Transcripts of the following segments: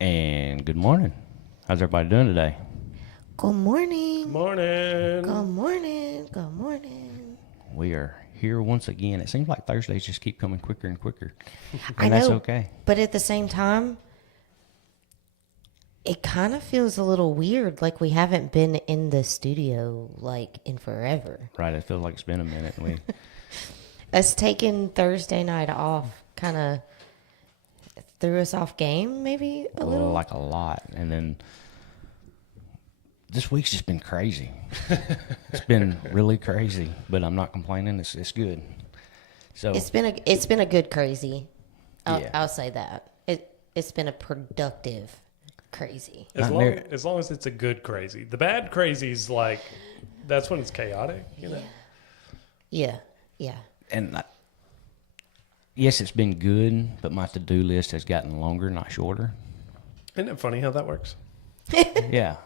And good morning. How's everybody doing today? Good morning. Morning. Good morning. Good morning. We are here once again. It seems like Thursdays just keep coming quicker and quicker. I And that's know, okay. but at the same time, it kind of feels a little weird, like we haven't been in the studio like in forever. Right, it feels like it's been a minute. And we Us taking Thursday night off kind of threw us off game, maybe a little. like a lot. And then this week's just been crazy. It's been really crazy, but I'm not complaining. It's good. So It's been a good crazy. Yeah. I'll say that. It's been a productive crazy. As Not long, near- as long as it's a good crazy. The bad crazy's like, that's when it's chaotic, you know? Yeah. Yeah. and yes, it's been good, but my to-do list has gotten longer, not shorter. Isn't it funny how that works? Yeah.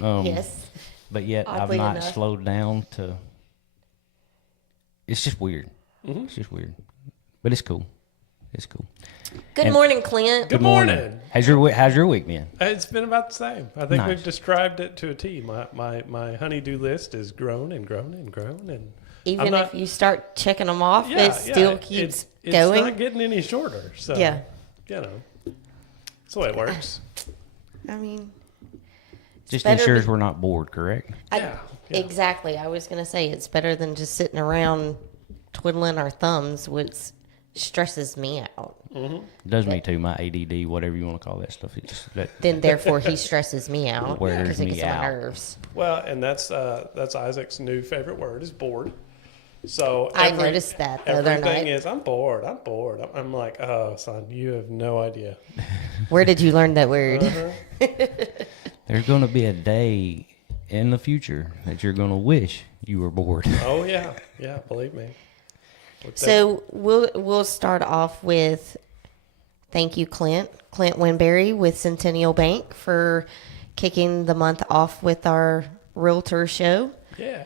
Yes. But yet Oddly I've not enough. slowed down to. It's just weird. Mm-hmm. It's just weird, but it's cool. It's cool. Good And- morning, Clint. Good morning. How's your week been? It's been about the same. I think Nice. we've described it to a T. My honey-do list has grown and grown and grown. And Even I'm not- if you start checking them off, yeah, it still yeah, keeps it's going. not getting any shorter. So, Yeah. you know, that's the way it works. I mean, Just better ensures be- we're not bored, correct? Yeah. exactly. I was going to say it's better than just sitting around twiddling our thumbs, which stresses me out. It does me too. My ADD, whatever you want to call that stuff, that Then, therefore, he stresses me out Wears because it me gets on my out. nerves. Well, and that's Isaac's new favorite word is bored. So I noticed that the other everything night. is I'm bored. I'm bored. I'm like, oh, son, you have no idea. Where did you learn that word? there's going to be a day in the future that you're going to wish you were bored. Oh yeah, yeah. Believe me. With that- So we'll start off with thank you, Clint Winberry with Centennial Bank for kicking the month off with our realtor show. yeah,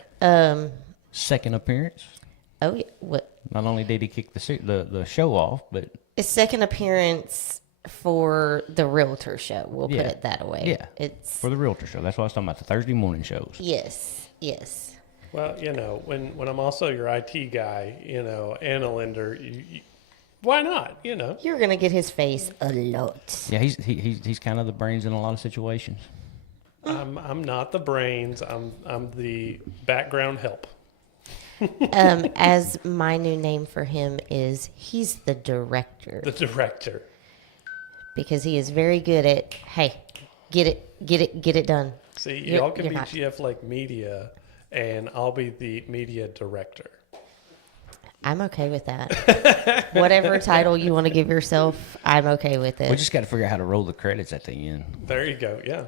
Second appearance. Oh, yeah. What? Not only did he kick the show off, but A second appearance for the realtor show. We'll put Yeah. it that way. Yeah. It's for the realtor show. That's what I was talking about. The Thursday morning shows. yes. well, you know, when I'm also your IT guy, you know, and a lender, why not? You know, You're gonna get his face a lot. Yeah, he's kind of the brains in a lot of situations. I'm not the brains. I'm the background help. As my new name for him is, he's the director The director. because he is very good at get it done. See, You're- y'all can you're be not. GF Lake Media, and I'll be the media director. I'm okay with that. Whatever title you want to give yourself, I'm okay with We it. just got to figure out how to roll the credits at the end. There you go. Yeah.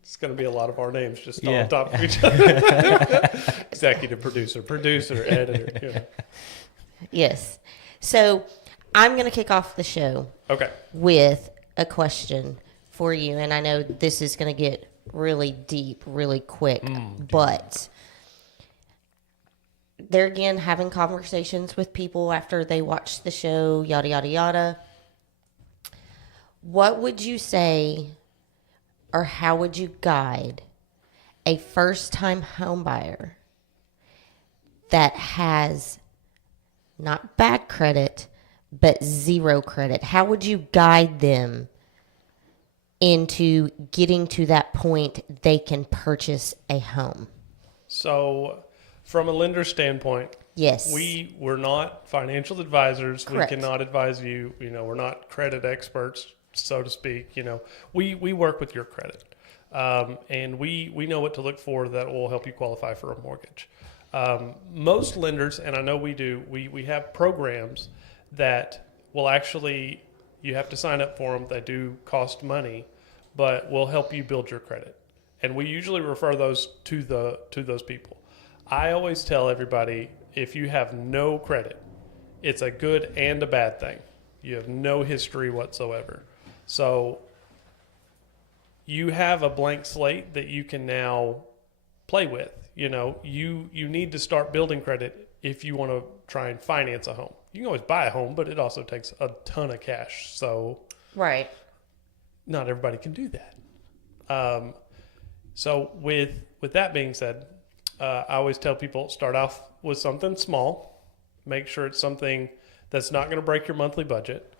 It's going to be a lot of our names just Yeah. on top of each other. Executive producer, editor. You know. Yes. So I'm going to kick off the show Okay. with a question for you. And I know this is going to get really deep, really quick, but they're again having conversations with people after they watch the show, yada, yada, yada. What would you say, or how would you guide a first time home buyer that has not bad credit, but zero credit? How would you guide them into getting to that point they can purchase a home? So, from a lender standpoint, Yes. we're not financial advisors. Correct. We cannot advise you. You know, we're not credit experts, so to speak. You know, we work with your credit, and we know what to look for that will help you qualify for a mortgage. Most lenders, and I know we do, we have programs that will actually, you have to sign up for them. They do cost money, but will help you build your credit. And we usually refer those to those people. I always tell everybody, if you have no credit, it's a good and a bad thing. You have no history whatsoever. So you have a blank slate that you can now play with. You know, you need to start building credit if you want to try and finance a home. You can always buy a home, but it also takes a ton of cash. So Right. not everybody can do that. So with that being said, I always tell people start off with something small. Make sure it's something that's not going to break your monthly budget.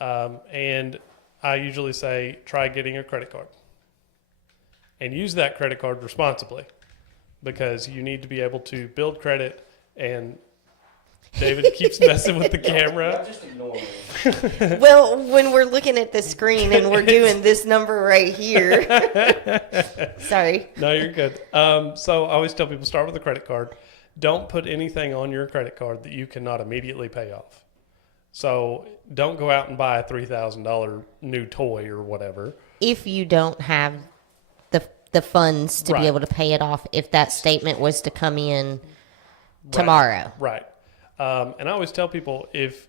And I usually say try getting a credit card. And use that credit card responsibly, because you need to be able to build credit. And David keeps messing with the camera. Just ignore me. Well, when we're looking at the screen and we're doing this number right here. Sorry. No, you're good. So I always tell people start with a credit card. Don't put anything on your credit card that you cannot immediately pay off. So don't go out and buy a $3,000 new toy or whatever. If you don't have the funds to Right. be able to pay it off, if that statement was to come in tomorrow. Right. And I always tell people, if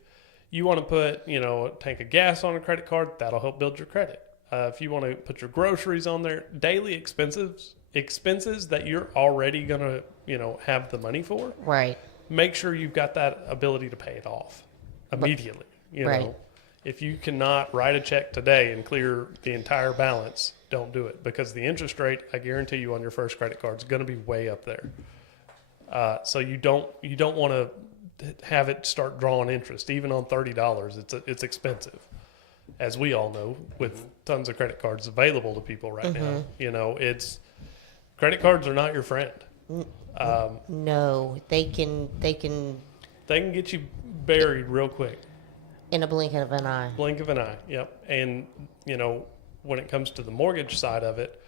you want to put, a tank of gas on a credit card, that'll help build your credit. If you want to put your groceries on there, daily expenses that you're already going to, have the money for, Right. make sure you've got that ability to pay it off immediately. Right. If you cannot write a check today and clear the entire balance, don't do it, because the interest rate, I guarantee you, on your first credit card is going to be way up there. So you don't want to have it start drawing interest, even on $30. It's expensive, as we all know, with tons of credit cards available to people right now. It's credit cards are not your friend. No, they can They can get you buried real quick. in a blink of an eye. Blink of an eye. Yep. And when it comes to the mortgage side of it,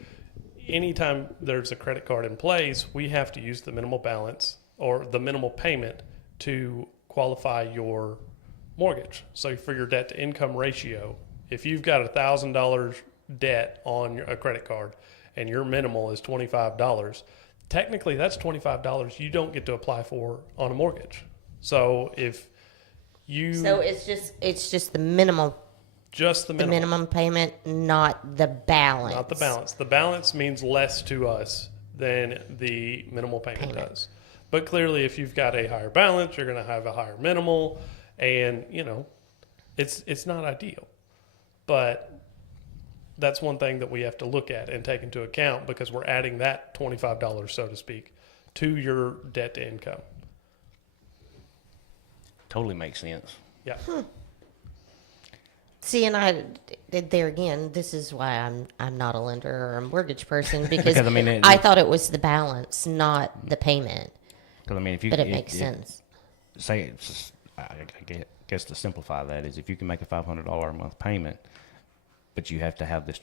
anytime there's a credit card in place, we have to use the minimal balance or the minimal payment to qualify your mortgage. So for your debt to income ratio, if you've got $1,000 debt on a credit card and your minimal is $25, technically that's $25 you don't get to apply for on a mortgage. So if you So it's just the minimum just the minimum. minimum payment, not the balance. Not the balance. The balance means less to us than the minimal payment does. But clearly, if you've got a higher balance, you're going to have a higher minimal, and it's not ideal. But that's one thing that we have to look at and take into account, because we're adding that $25, so to speak, to your debt to income. Totally makes sense. Yeah. See, and there again, this is why I'm not a lender or a mortgage person, because I mean, I thought it was the balance, not the payment. Because I mean, if you But it makes sense. Say it's, I guess to simplify that is, if you can make a $500 a month payment, but you have this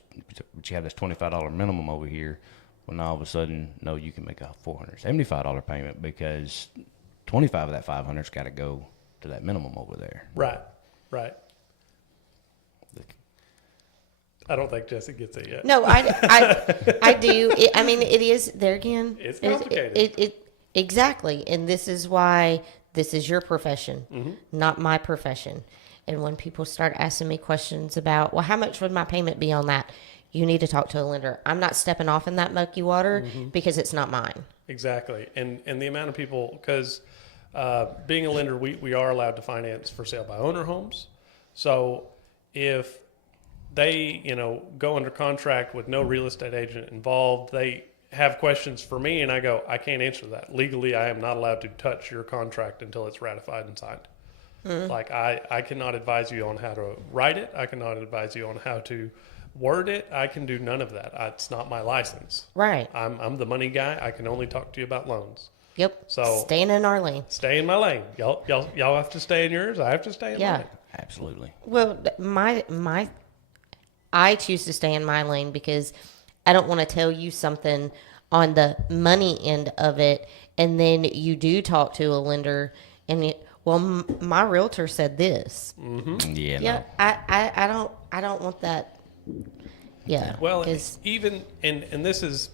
$25 minimum over here, when all of a sudden, no, you can make a $475 payment, because 25 of that 500's got to go to that minimum over there. Right. I don't think Jesse gets it yet. No, I do. It is there again. It's complicated. Exactly, and this is why this is your profession, Mm-hmm. not my profession. And when people start asking me questions about, well, how much would my payment be on that? You need to talk to a lender. I'm not stepping off in that murky water because it's not mine. Exactly. And the amount of people, because being a lender, we are allowed to finance for sale by owner homes. So if they, go under contract with no real estate agent involved, they have questions for me, and I go, I can't answer that. Legally, I am not allowed to touch your contract until it's ratified and signed. Like, I cannot advise you on how to write it. I cannot advise you on how to word it. I can do none of that. It's not my license. Right. I'm the money guy. I can only talk to you about loans. Yep. So staying in our lane. stay in my lane. Y'all have to stay in yours. I have to stay in mine. Absolutely. Well, I choose to stay in my lane because I don't want to tell you something on the money end of it, and then you do talk to a lender, and my realtor said this. Mm-hmm. Yeah. Yeah, No. I don't want that. Yeah. Well, 'cause- even and this is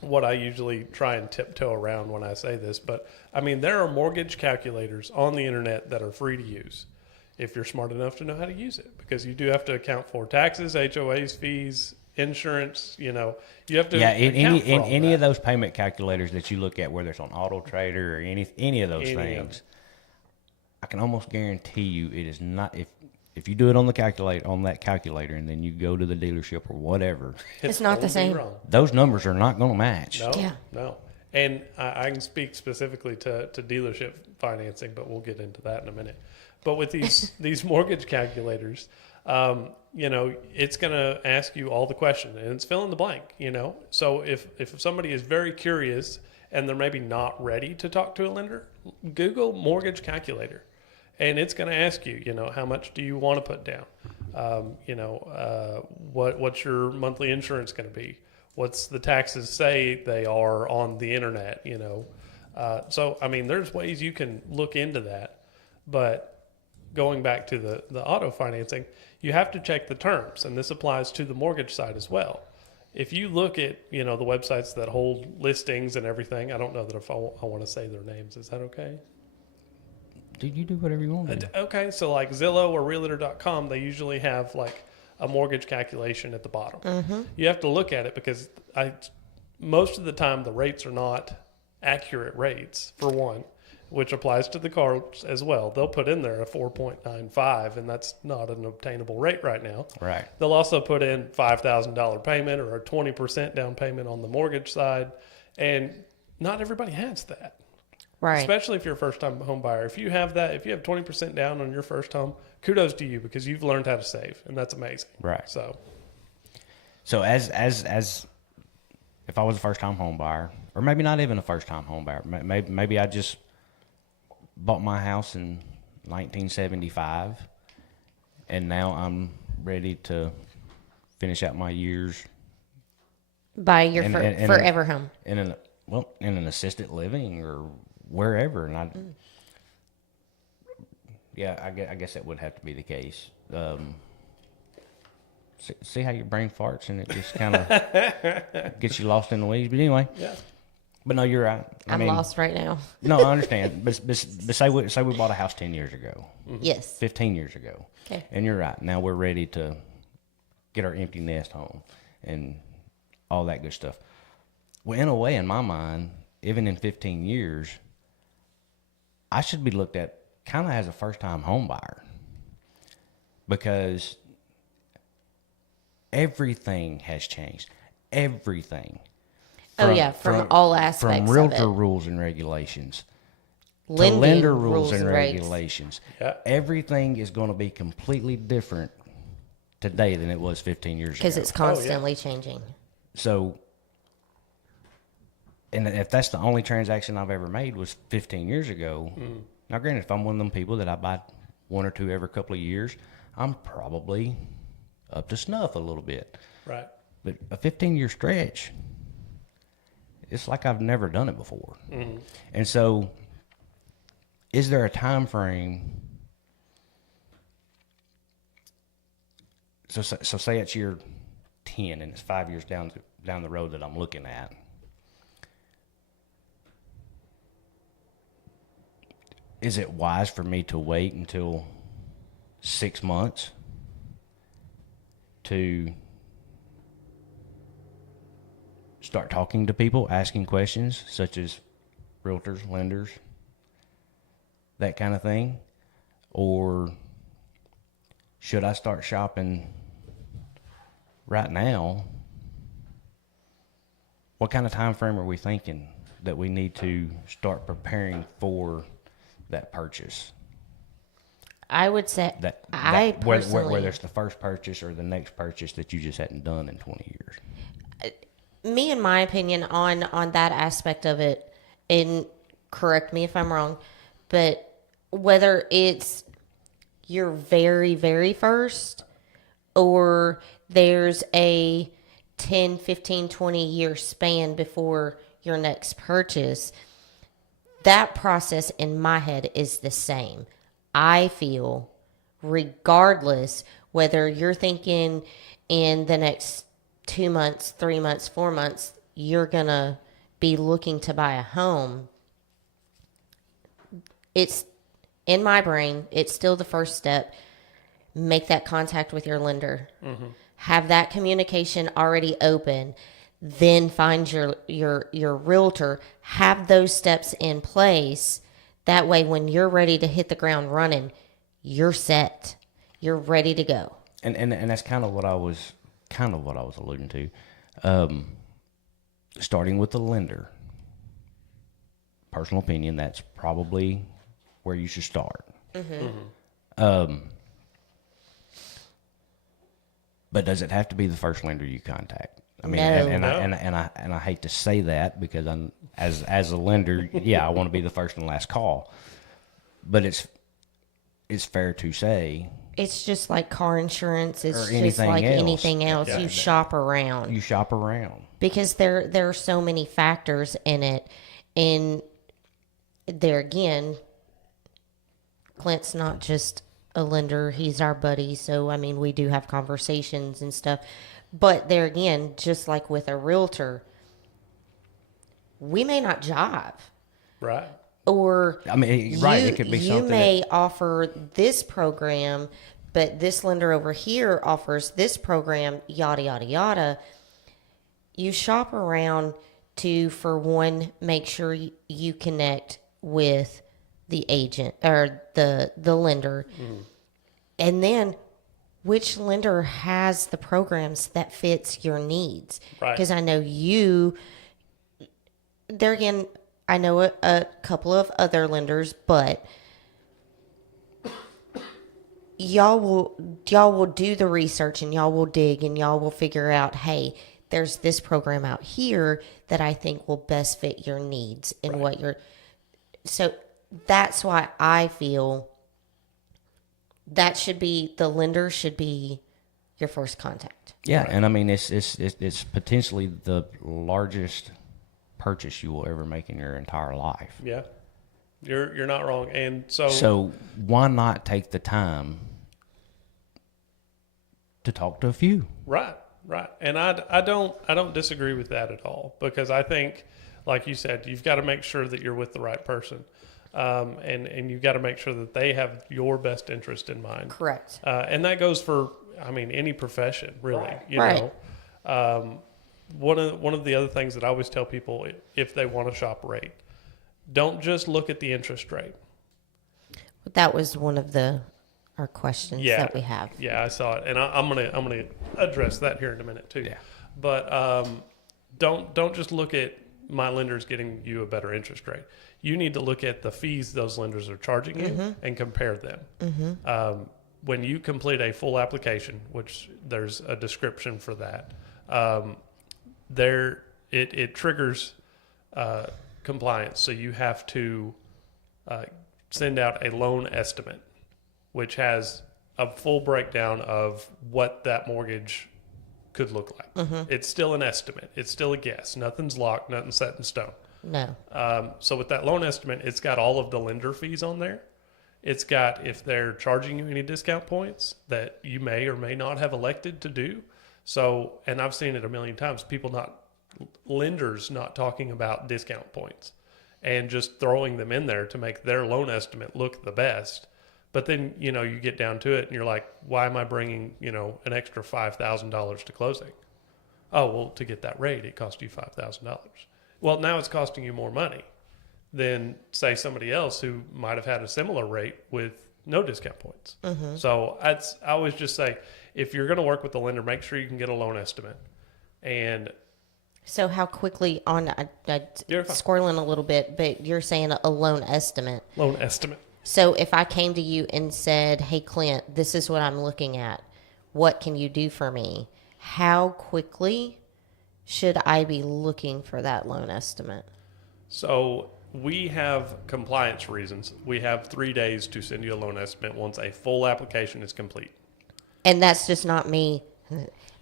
what I usually try and tiptoe around when I say this, but I mean, there are mortgage calculators on the internet that are free to use if you're smart enough to know how to use it, because you do have to account for taxes, HOAs, fees, insurance. You have to Any of those payment calculators that you look at, whether it's on Auto Trader or any of those things, I can almost guarantee you it is not. If if you do it on that calculator, and then you go to the dealership or whatever, It's not the gonna be same. wrong. those numbers are not going to match. No, Yeah. no. And I can speak specifically to dealership financing, but we'll get into that in a minute. But with these mortgage calculators, it's going to ask you all the questions, and it's fill in the blank. So if somebody is very curious and they're maybe not ready to talk to a lender, Google mortgage calculator, and it's going to ask you, how much do you want to put down? What's your monthly insurance going to be? What's the taxes say they are on the internet? So I mean, there's ways you can look into that, but going back to the auto financing, you have to check the terms, and this applies to the mortgage side as well. If you look at the websites that hold listings and everything, I don't know that if I want to say their names, is that okay? Dude, you do whatever you want to do. Okay, so like Zillow or Realtor.com, they usually have like a mortgage calculation at the bottom. Mm-hmm. You have to look at it because most of the time the rates are not accurate rates, for one, which applies to the cars as well. They'll put in there a 4.95, and that's not an obtainable rate right now. Right. They'll also put in $5,000 payment or a 20% down payment on the mortgage side, and not everybody has that. Right. Especially if you're a first-time home buyer. If you have 20% down on your first home, kudos to you because you've learned how to save, and that's amazing. Right. So as if I was a first-time home buyer, or maybe not even a first-time home buyer, maybe I just bought my house in 1975, and now I'm ready to finish out my years Buy your forever home. in an assisted living or wherever, and I guess that would have to be the case. See how your brain farts and it just kind of gets you lost in the weeds. But anyway, yeah, but no, you're right. I'm lost right now. No, I understand. But say we bought a house 10 years ago, Yes. 15 years ago, Okay. and you're right. Now we're ready to get our empty nest home and all that good stuff. Well, in a way, in my mind, even in 15 years, I should be looked at kind of as a first-time home buyer because everything has changed. Everything. From all aspects From realtor of it. rules and regulations Lending to lender rules and regs. regulations. Yeah. Everything is going to be completely different today than it was 15 years ago. Because it's constantly changing. So, and if that's the only transaction I've ever made was 15 years ago, now granted, if I'm one of them people that I buy one or two every couple of years, I'm probably up to snuff a little bit. right. But a 15-year stretch, it's like I've never done it before. And so, is there a time frame? So say it's year 10 and it's 5 years down the road that I'm looking at. Is it wise for me to wait until 6 months to start talking to people, asking questions such as realtors, lenders, that kind of thing? Or should I start shopping right now? What kind of time frame are we thinking that we need to start preparing for that purchase? I would say Whether personally, it's the first purchase or the next purchase that you just hadn't done in 20 years. me in my opinion on that aspect of it, and correct me if I'm wrong, but whether it's your very, very first or there's a 10, 15, 20 year span before your next purchase, that process in my head is the same. I feel regardless whether you're thinking in the next 2 months, 3 months, 4 months, you're going to be looking to buy a home. It's in my brain, it's still the first step. Make that contact with your lender. Have that communication already open. Then find your realtor. Have those steps in place. That way, when you're ready to hit the ground running, you're set. you're ready to go. And that's kind of what I was alluding to. Starting with the lender. Personal opinion, that's probably where you should start. But does it have to be the first lender you contact? I mean, No. and I hate to say that because I'm as a lender, yeah, I want to be the first and last call. But it's fair to say It's just like car insurance. It's Or just anything like else. anything else. Yeah. You shop around you shop around. because there are so many factors in it. And there again, Clint's not just a lender, he's our buddy. So, I mean, we do have conversations and stuff. But there again, just like with a realtor, we may not jive. Right. Or I mean, right? It could be you something. may offer this program, but this lender over here offers this program, yada, yada, yada. You shop around to, for one, make sure you connect with the agent or the lender. And then which lender has the programs that fits your needs. Right. Because I know there again, I know a couple of other lenders, but y'all will do the research and y'all will dig and y'all will figure out, hey, there's this program out here that I think will best fit your needs and what you're. So that's why I feel that the lender should be your first contact. Yeah, and I mean it's potentially the largest purchase you will ever make in your entire life. Yeah. You're not wrong. And So why not take the time to talk to a few? Right. And I don't disagree with that at all, because I think, like you said, you've got to make sure that you're with the right person. And you've got to make sure that they have your best interest in mind. Correct. And that goes for, I mean, any profession, really. You Right. know, one of the other things that I always tell people, if they want to shop rate, don't just look at the interest rate. That was one of our questions that we have. Yeah, I saw it, and I'm gonna address that here in a minute too. Yeah. But don't just look at my lender's getting you a better interest rate. You need to look at the fees those lenders are charging you and compare them. When you complete a full application, which there's a description for that, it triggers compliance. So you have to send out a loan estimate, which has a full breakdown of what that mortgage could look like. It's still an estimate. It's still a guess. Nothing's locked. Nothing's set in stone. No. So with that loan estimate, it's got all of the lender fees on there. It's got if they're charging you any discount points that you may or may not have elected to do. So, and I've seen it a million times, lenders not talking about discount points and just throwing them in there to make their loan estimate look the best. But then, you get down to it and you're like, why am I bringing, an extra $5,000 to closing? Oh, well, to get that rate, it cost you $5,000. Well, now it's costing you more money than, say, somebody else who might have had a similar rate with no discount points. So I always just say, if you're going to work with the lender, make sure you can get a loan estimate. And So how quickly I You're fine. squirreling a little bit, but you're saying a loan estimate. loan estimate. So if I came to you and said, hey, Clint, this is what I'm looking at. What can you do for me? How quickly should I be looking for that loan estimate? So we have compliance reasons. We have 3 days to send you a loan estimate once a full application is complete. And that's just not me.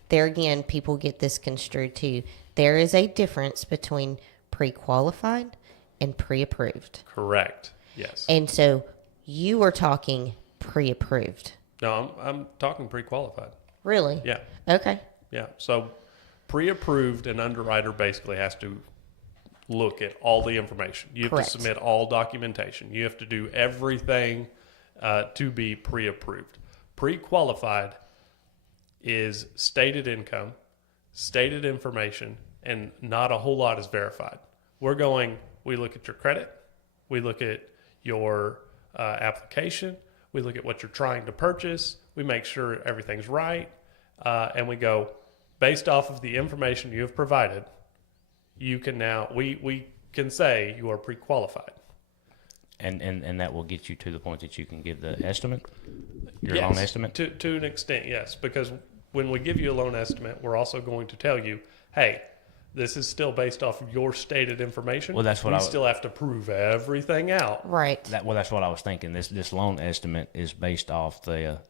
There again, people get this construed too. There is a difference between pre-qualified and pre-approved. Correct. Yes. And so you were talking pre-approved. No, I'm talking pre-qualified. Really? Yeah. Okay. Yeah. So pre-approved, an underwriter basically has to look at all the information. You have Correct. to submit all documentation. You have to do everything to be pre-approved. Pre-qualified is stated income, stated information, and not a whole lot is verified. We look at your credit, we look at your application, We look at what you're trying to purchase. We make sure everything's right. And we go, based off of the information you have provided, you can now, we can say you are pre-qualified. And that will get you to the point that you can give the estimate, your Yes, loan estimate? To an extent, yes. Because when we give you a loan estimate, we're also going to tell you, hey, this is still based off of your stated information. Well, that's what we still have to prove everything out. Right. That's what I was thinking. This loan estimate is based off the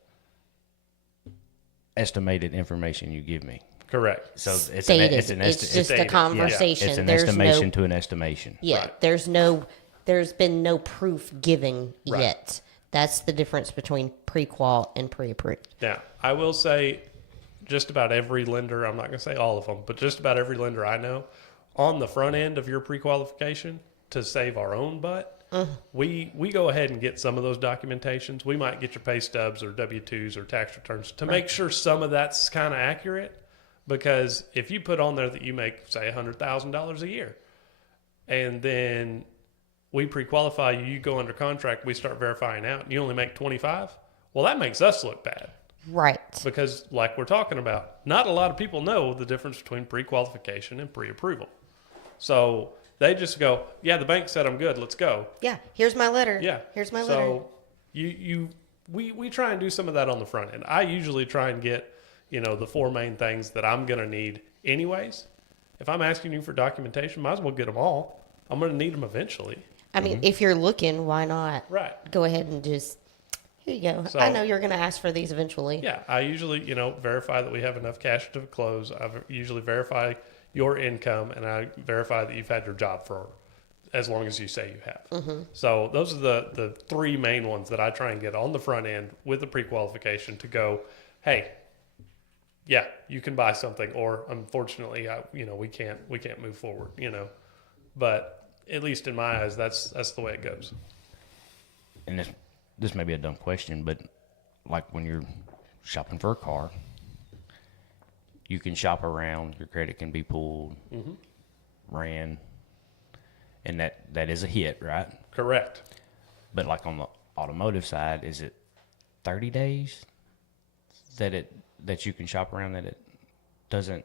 estimated information you give me. Correct. So it's Stated. it's It's just a stated. conversation. it's an There's estimation no, to an estimation. yeah, Right. there's been no proof given Right. yet. That's the difference between pre-qual and pre-approved. Now, I will say just about every lender, I'm not going to say all of them, but just about every lender I know, on the front end of your pre-qualification, to save our own butt, we go ahead and get some of those documentations. We might get your pay stubs or W-2s or tax returns to make sure some of that's kind of accurate. Because if you put on there that you make, say, $100,000 a year, and then we pre-qualify you, you go under contract, we start verifying out, and you only make 25, well, that makes us look bad. Right. Because like we're talking about, not a lot of people know the difference between pre-qualification and pre-approval. So they just go, yeah, the bank said I'm good, let's go. Yeah. Here's my letter. Yeah. Here's my so letter. we try and do some of that on the front end. I usually try and get, the 4 main things that I'm going to need anyways. If I'm asking you for documentation, might as well get them all. I'm going to need them eventually. I mean, if you're looking, why not? Right. Go ahead and just, here you go. So- I know you're going to ask for these eventually. Yeah, I usually, verify that we have enough cash to close. I usually verify your income, and I verify that you've had your job for as long as you say you have. So those are the 3 main ones that I try and get on the front end with the pre-qualification to go, hey, yeah, you can buy something, or unfortunately, we can't move forward, But at least in my eyes, that's the way it goes. And this may be a dumb question, but like when you're shopping for a car, you can shop around, your credit can be pulled, ran, and that is a hit, right? Correct. But like on the automotive side, is it 30 days that you can shop around that it doesn't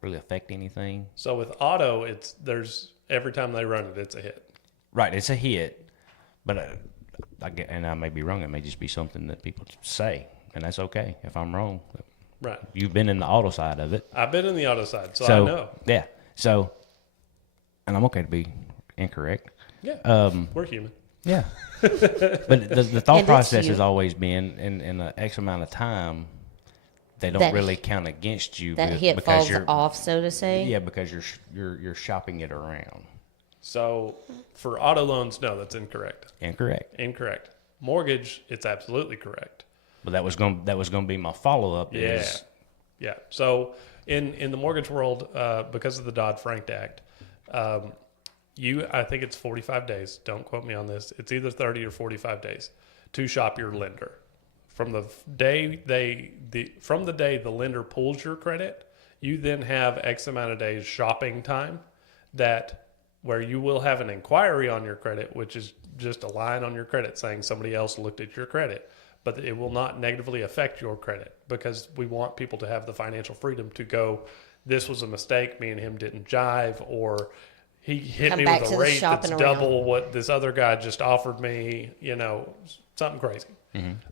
really affect anything? So with auto, there's every time they run it, it's a hit. Right, it's a hit, but and I may be wrong. It may just be something that people say, and that's okay if I'm wrong. Right. You've been in the auto side of it, I've been in the auto side, so I know. Yeah, so, and I'm okay to be incorrect. Yeah. We're human. Yeah, but the thought And process you. has always been in an X amount of time, they don't That- really count against you That be- hit because falls you're off, so to say. yeah because you're shopping it around. So for auto loans, no, that's incorrect. Incorrect. Incorrect. Mortgage, it's absolutely correct. But that was going to be my follow up. Yeah. Yeah. So in the mortgage world, because of the Dodd-Frank Act, I think it's 45 days. Don't quote me on this. It's either 30 or 45 days to shop your lender. From the day the lender pulls your credit, you then have X amount of days shopping time where you will have an inquiry on your credit, which is just a line on your credit saying somebody else looked at your credit. But it will not negatively affect your credit, because we want people to have the financial freedom to go, this was a mistake, me and him didn't jive, or he hit Come me back with to a the rate shopping that's around. double what this other guy just offered me, something crazy.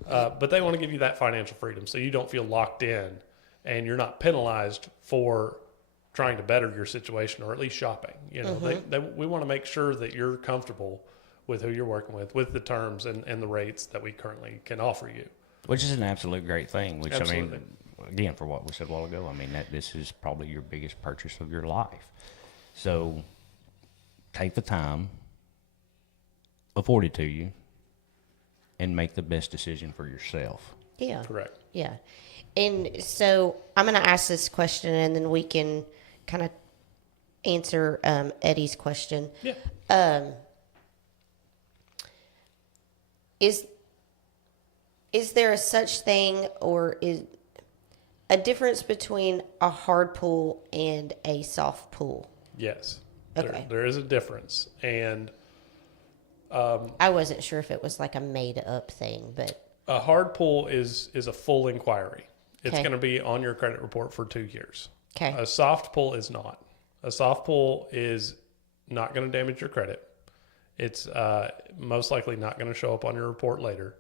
But they want to give you that financial freedom so you don't feel locked in and you're not penalized for trying to better your situation, or at least shopping. We want to make sure that you're comfortable with who you're working with the terms and the rates that we currently can offer you. Which is an absolute great thing. Which Absolutely. I mean, again, for what we said a while ago, I mean that this is probably your biggest purchase of your life. So take the time afforded to you and make the best decision for yourself. Yeah. Correct. Yeah. And so I'm going to ask this question, and then we can kind of answer Eddie's question. Yeah. Is there a such thing, or is a difference between a hard pull and a soft pull? Yes. Okay. There is a difference. And I wasn't sure if it was like a made up thing, but A hard pull is a full inquiry. It's Okay. going to be on your credit report for 2 years. okay. A soft pull is not. A soft pull is not going to damage your credit. It's most likely not going to show up on your report later.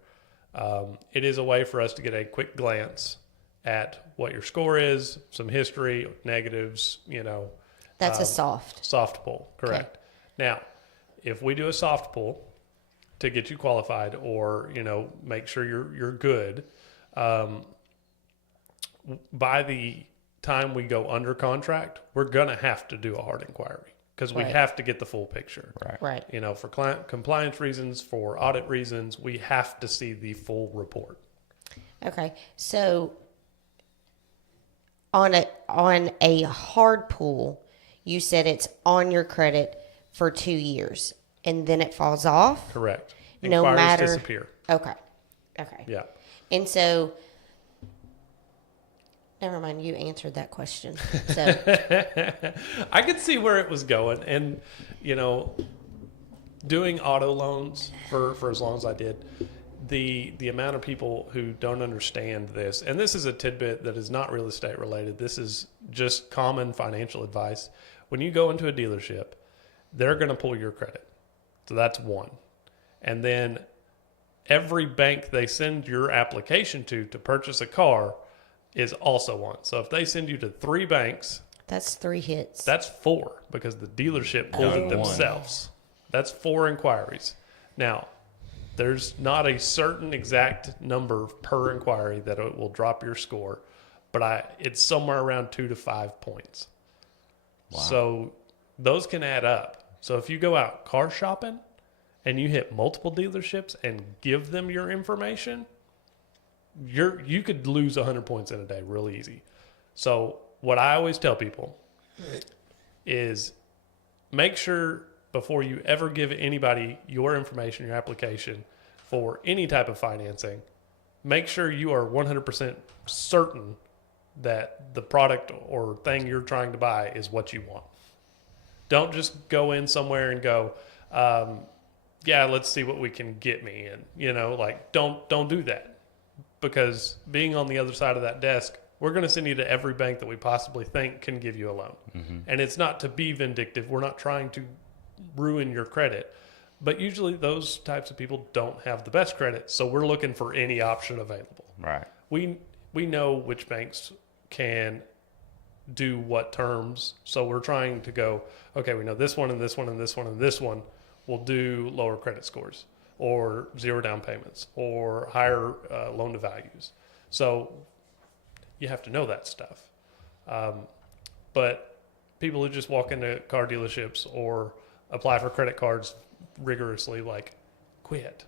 It is a way for us to get a quick glance at what your score is, some history, negatives, That's a soft. soft pull, correct. Now, if we do a soft pull to get you qualified or, make sure you're good, by the time we go under contract, we're going to have to do a hard inquiry because we Right. have to get the full picture. Right. For client compliance reasons, for audit reasons, we have to see the full report. Okay. So on a hard pull, you said it's on your credit for 2 years and then it falls off? Correct. No Inquiries matter- disappear. Okay. Okay. Yeah. And so never mind, you answered that question. So I could see where it was going, and doing auto loans for as long as I did, the amount of people who don't understand this, and this is a tidbit that is not real estate related. This is just common financial advice. When you go into a dealership, they're going to pull your credit, so that's one, and then every bank they send your application to purchase a car is also one. So if they send you to 3 banks, that's 3 hits. that's 4 because the dealership pulled it themselves. That's 4 inquiries. Now, there's not a certain exact number per inquiry that it will drop your score, but it's somewhere around 2 to 5 points. Wow. So those can add up. So if you go out car shopping and you hit multiple dealerships and give them your information, you could lose 100 points in a day real easy. So what I always tell people is make sure before you ever give anybody your information, your application for any type of financing, make sure you are 100% certain that the product or thing you're trying to buy is what you want. Don't just go in somewhere and go, yeah, let's see what we can get me in. Don't do that. Because being on the other side of that desk, we're going to send you to every bank that we possibly think can give you a loan. Mm-hmm. And it's not to be vindictive. We're not trying to ruin your credit. But usually those types of people don't have the best credit, so we're looking for any option available. Right. We know which banks can do what terms, so we're trying to go, okay, we know this one and this one and this one and this one will do lower credit scores, or 0 down payments, or higher loan to values. So you have to know that stuff. But people who just walk into car dealerships or apply for credit cards rigorously, quit.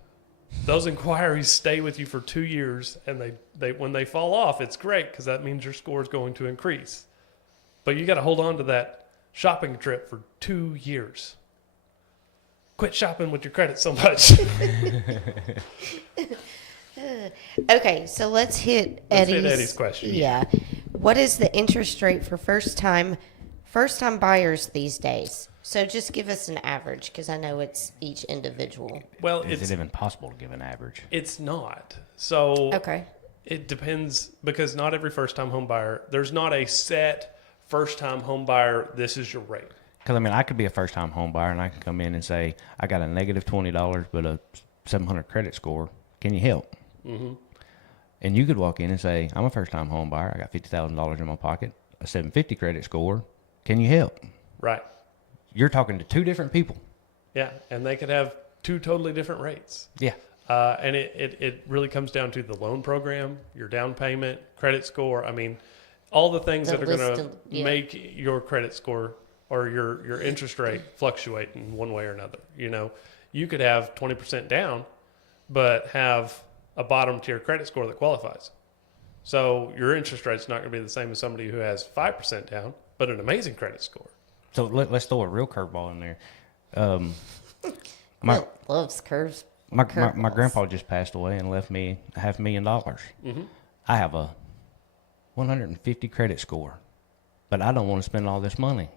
Those inquiries stay with you for 2 years, and they when they fall off, it's great because that means your score is going to increase. But you got to hold on to that shopping trip for 2 years. Quit shopping with your credit so much. Okay, so let's hit Eddie's question. Yeah. What is the interest rate for first time buyers these days? So just give us an average because I know it's each individual. Well, Is it even possible to give an average? It's not. So Okay. it depends because not every first-time home buyer, there's not a set first-time home buyer, this is your rate. Because, I could be a first-time home buyer, and I can come in and say, I got a negative $20, but a 700 credit score. Can you help? Mm-hmm. And you could walk in and say, I'm a first-time home buyer. I got $50,000 in my pocket, a 750 credit score. Can you help? Right. You're talking to 2 different people. Yeah, and they could have 2 totally different rates. Yeah. And it really comes down to the loan program, your down payment, credit score. All the things The that are going list to of- yeah. make your credit score or your interest rate fluctuate in one way or another. You could have 20% down, but have a bottom tier credit score that qualifies. So your interest rate's not going to be the same as somebody who has 5% down, but an amazing credit score. So let's throw a real curveball in there. Clint loves curves. My curveballs. grandpa just passed away and left me $500,000. Mm-hmm. I have a 150 credit score, but I don't want to spend all this money.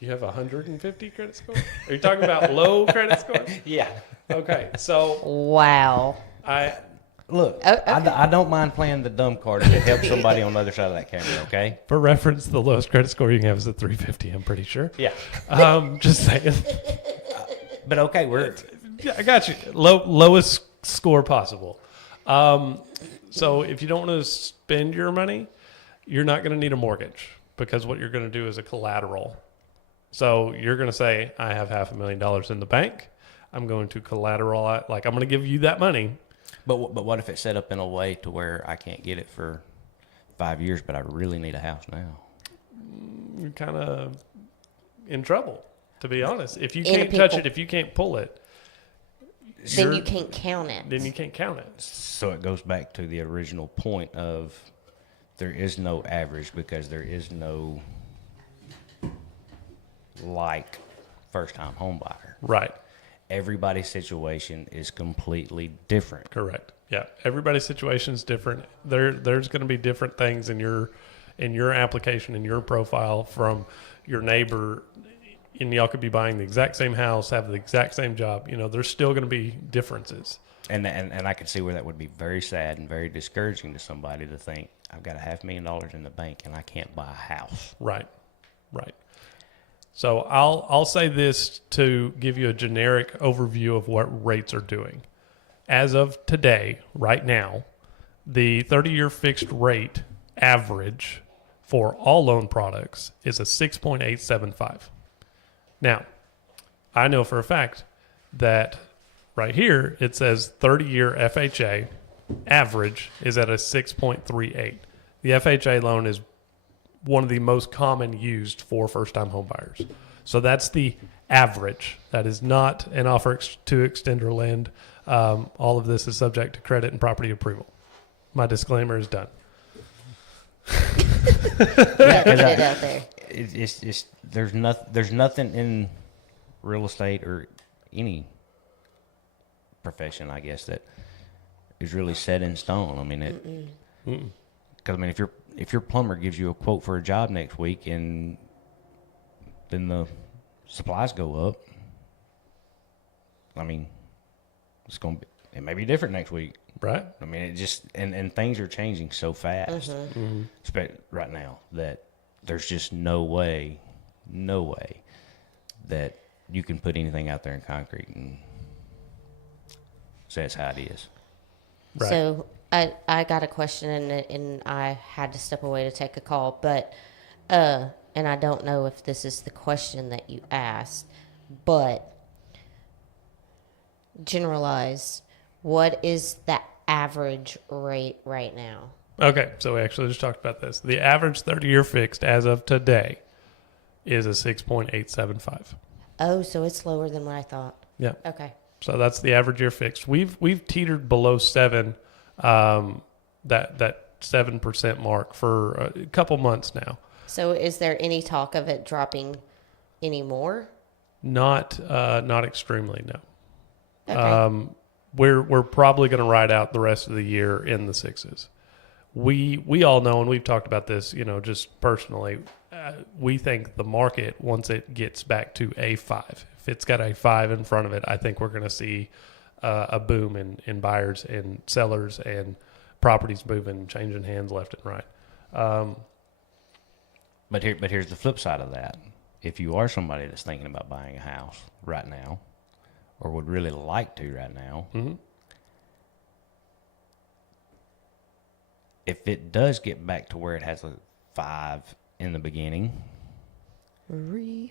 You have 150 credit score? Are you talking about low credit score? Yeah. Okay, so Wow. Look, Oh, okay. I don't mind playing the dumb card to help somebody on the other side of that camera, okay? for reference, the lowest credit score you can have is a 350, I'm pretty sure. Yeah. Just saying. But okay, Yeah, I got you. Lowest score possible. So if you don't want to spend your money, you're not going to need a mortgage because what you're going to do is a collateral. So you're going to say, I have $500,000 in the bank. I'm going to collateralize, like I'm going to give you that money. But what if it's set up in a way to where I can't get it for 5 years, but I really need a house now? You're kind of in trouble, to be honest. If you can't touch it, if you can't pull it, Then you can't count it. then you can't count it. So it goes back to the original point of there is no average because there is no like first-time home buyer. Right. Everybody's situation is completely different. Correct. Yeah. Everybody's situation is different. There's going to be different things in your application, in your profile from your neighbor. And y'all could be buying the exact same house, have the exact same job. You know, there's still going to be differences. And I can see where that would be very sad and very discouraging to somebody to think, I've got $500,000 in the bank and I can't buy a house. Right. Right. So I'll say this to give you a generic overview of what rates are doing. As of today, right now, the 30-year fixed rate average for all loan products is a 6.875. Now, I know for a fact that right here it says 30-year FHA average is at a 6.38. The FHA loan is one of the most common used for first-time home buyers. So that's the average. That is not an offer to extend or lend. All of this is subject to credit and property approval. My disclaimer is done. Get it out there. It's there's nothing in real estate or any profession, I guess, that is really set in stone. I mean, because I mean, if your plumber gives you a quote for a job next week and then the supplies go up, I mean, it may be different next week. Right. I mean, it just and things are changing so fast right now that there's just no way that you can put anything out there in concrete and say it's how it is. Right. So I got a question and I had to step away to take a call, but and I don't know if this is the question that you asked, but generalize, what is the average rate right now? Okay, so we actually just talked about this. The average 30-year fixed as of today is a 6.875. Oh, so it's lower than what I thought. Yeah. Okay. So that's the average year fixed. We've teetered below 7, that 7% mark for a couple months now. So is there any talk of it dropping any more? Not extremely, no. Okay. We're probably going to ride out the rest of the year in the 6s. We all know, and we've talked about this, you know, just personally. We think the market, once it gets back to a 5, if it's got a 5 in front of it, I think we're going to see a boom in buyers and sellers and properties moving, changing hands left and right. But here's the flip side of that. If you are somebody that's thinking about buying a house right now, or would really like to right now, if it does get back to where it has a 5 in the beginning, Refi.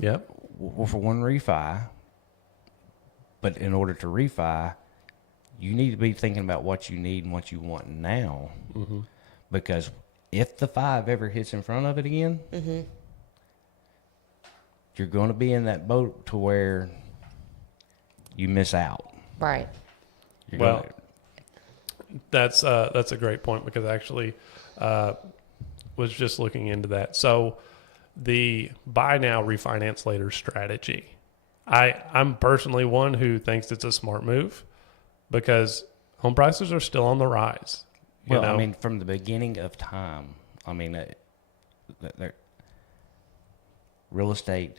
Yep. well, for one, refi. But in order to refi, you need to be thinking about what you need and what you want now. Because if the 5 ever hits in front of it again, you're going to be in that boat to where you miss out. Right. Well, that's a great point because I actually was just looking into that. So the buy now, refinance later strategy. I'm personally one who thinks it's a smart move because home prices are still on the rise. You know? I mean, from the beginning of time, I mean, real estate,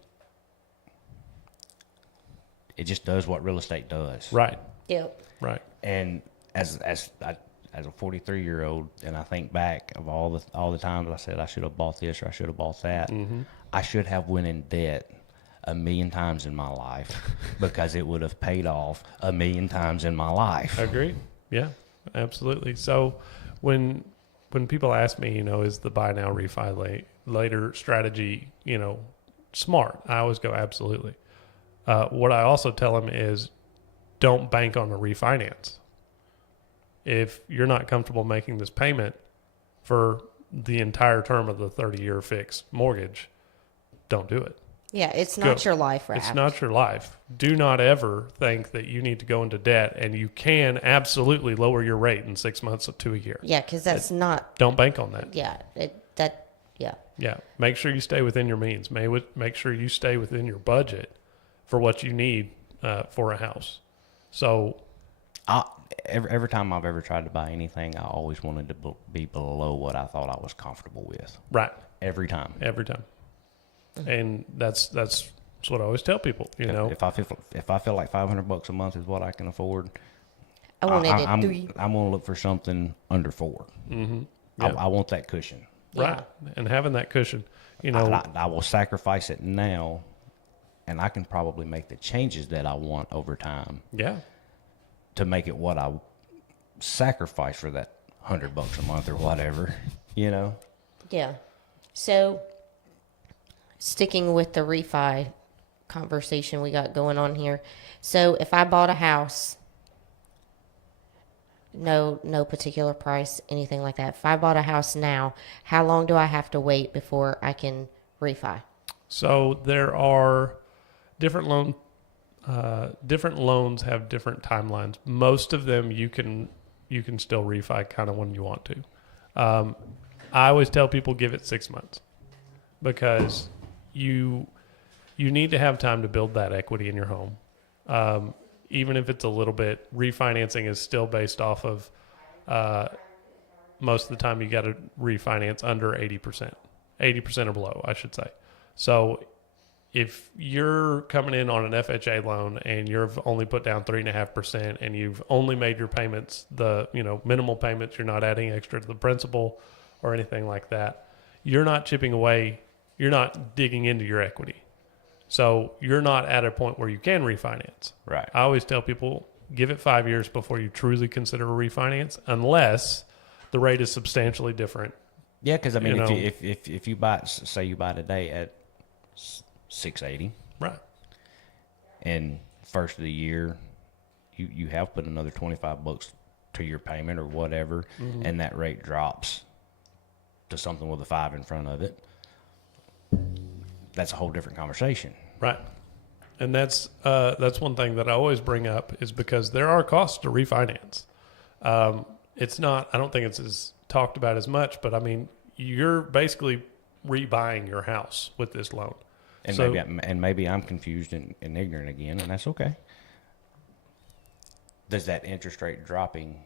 it just does what real estate does. Right. Yep. Right. And as a 43-year-old, and I think back of all the times I said I should have bought this or I should have bought that, I should have went in debt 1,000,000 times in my life because it would have paid off 1,000,000 times in my life. Agreed. Yeah, absolutely. So when people ask me, is the buy now refi later strategy, smart? I always go absolutely. What I also tell them is don't bank on a refinance. If you're not comfortable making this payment for the entire term of the 30-year fixed mortgage, don't do it. Yeah, it's not your life, Rap. It's not your life. Do not ever think that you need to go into debt, and you can absolutely lower your rate in 6 months to a year. Yeah, because that's not. Don't bank on that. Yeah, yeah. Yeah. Make sure you stay within your means. Make sure you stay within your budget for what you need for a house. So, every time I've ever tried to buy anything, I always wanted to be below what I thought I was comfortable with. right. Every time. And that's what I always tell people, If I feel like $500 a month is what I can afford, I wanted I'm it 3. going to look for something under 4. Yeah. I want that cushion. Right. And having that cushion, I will sacrifice it now, and I can probably make the changes that I want over time. Yeah. To make it what I sacrifice for that $100 a month or whatever, Yeah. So, sticking with the refi conversation we got going on here. So, if I bought a house, no particular price, anything like that. If I bought a house now, how long do I have to wait before I can refi? So there are different loans have different timelines. Most of them you can still refi kind of when you want to. I always tell people give it 6 months because you need to have time to build that equity in your home. Even if it's a little bit, refinancing is still based off of most of the time you got to refinance under 80% or below, I should say. So if you're coming in on an FHA loan and you've only put down 3.5% and you've only made your payments the minimal payments, you're not adding extra to the principal or anything like that, you're not chipping away, you're not digging into your equity. So you're not at a point where you can refinance. Right. I always tell people give it 5 years before you truly consider a refinance, unless the rate is substantially different. Yeah, because if you buy, say you buy today at 680, right, and first of the year you have put another $25 to your payment or whatever, and that rate drops to something with a 5 in front of it, that's a whole different conversation. Right. And that's one thing that I always bring up is because there are costs to refinance. It's not, I don't think it's as talked about as much, but I mean, you're basically rebuying your house with this loan. And maybe I'm confused and ignorant again, and that's okay. Does that interest rate dropping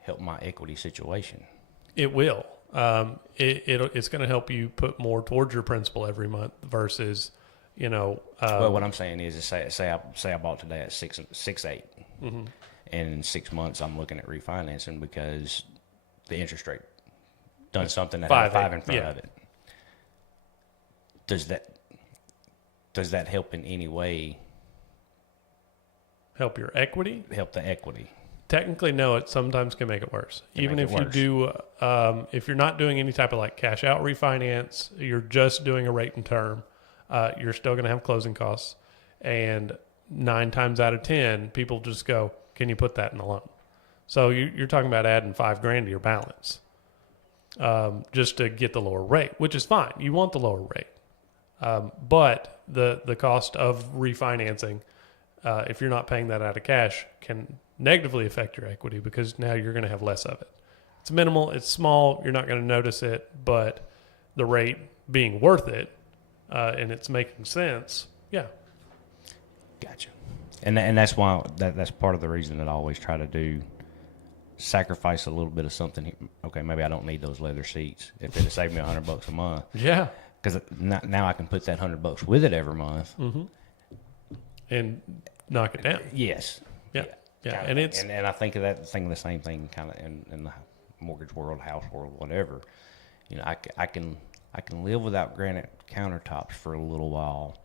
help my equity situation? It will. It's going to help you put more towards your principal every month versus, well, what I'm saying is say I bought today at 6.8, and in 6 months I'm looking at refinancing because the interest rate done something that had a 5 in front of it. Does that help in any way? Help your equity? Help the equity. Technically, no. It sometimes can make it worse. Even if you do, if you're not doing any type of like cash out refinance, you're just doing a rate and term, you're still going to have closing costs. And 9 times out of 10, people just go, "Can you put that in the loan?" So you're talking about adding $5,000 to your balance, just to get the lower rate, which is fine. You want the lower rate, but the cost of refinancing, if you're not paying that out of cash, can negatively affect your equity because now you're going to have less of it. It's minimal, it's small, you're not going to notice it, but the rate being worth it, and it's making sense, yeah. Gotcha. And that's why that's part of the reason that I always try to sacrifice a little bit of something. Okay, maybe I don't need those leather seats if it'll save me $100 a month. Yeah. because now I can put that $100 with it every month. And knock it down. Yes. Yeah. Yeah. Kinda, And it's, and I think of the same thing kind of in the mortgage world, house world, whatever. You know, I can live without granite countertops for a little while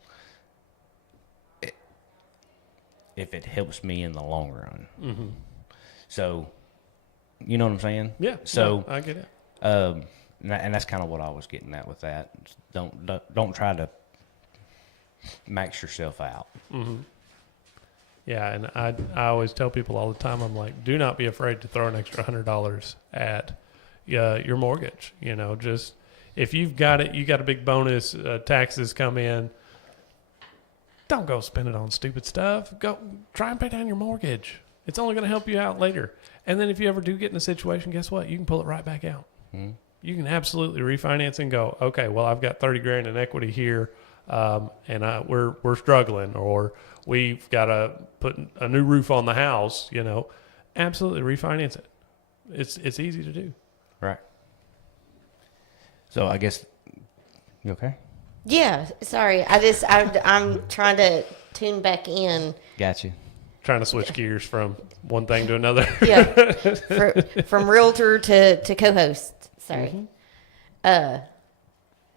if it helps me in the long run. So, you know what I'm saying? yeah. So no, I get it. and that's kind of what I was getting at with that. Don't try to max yourself out. Yeah, and I always tell people all the time, I'm like, do not be afraid to throw an extra $100 at your mortgage. You know, just if you've got it, you got a big bonus, taxes come in. Don't go spend it on stupid stuff. Go try and pay down your mortgage. It's only going to help you out later. And then if you ever do get in a situation, guess what? You can pull it right back out. You can absolutely refinance and go, okay, well, I've got 30 grand in equity here, and we're struggling, or we've got to put a new roof on the house. You know, absolutely refinance it. It's easy to do. Right. So I guess you okay? Yeah, sorry. I'm trying to tune back in. Got you. Trying to switch gears from one thing to another. Yeah, from realtor to co-host. Sorry.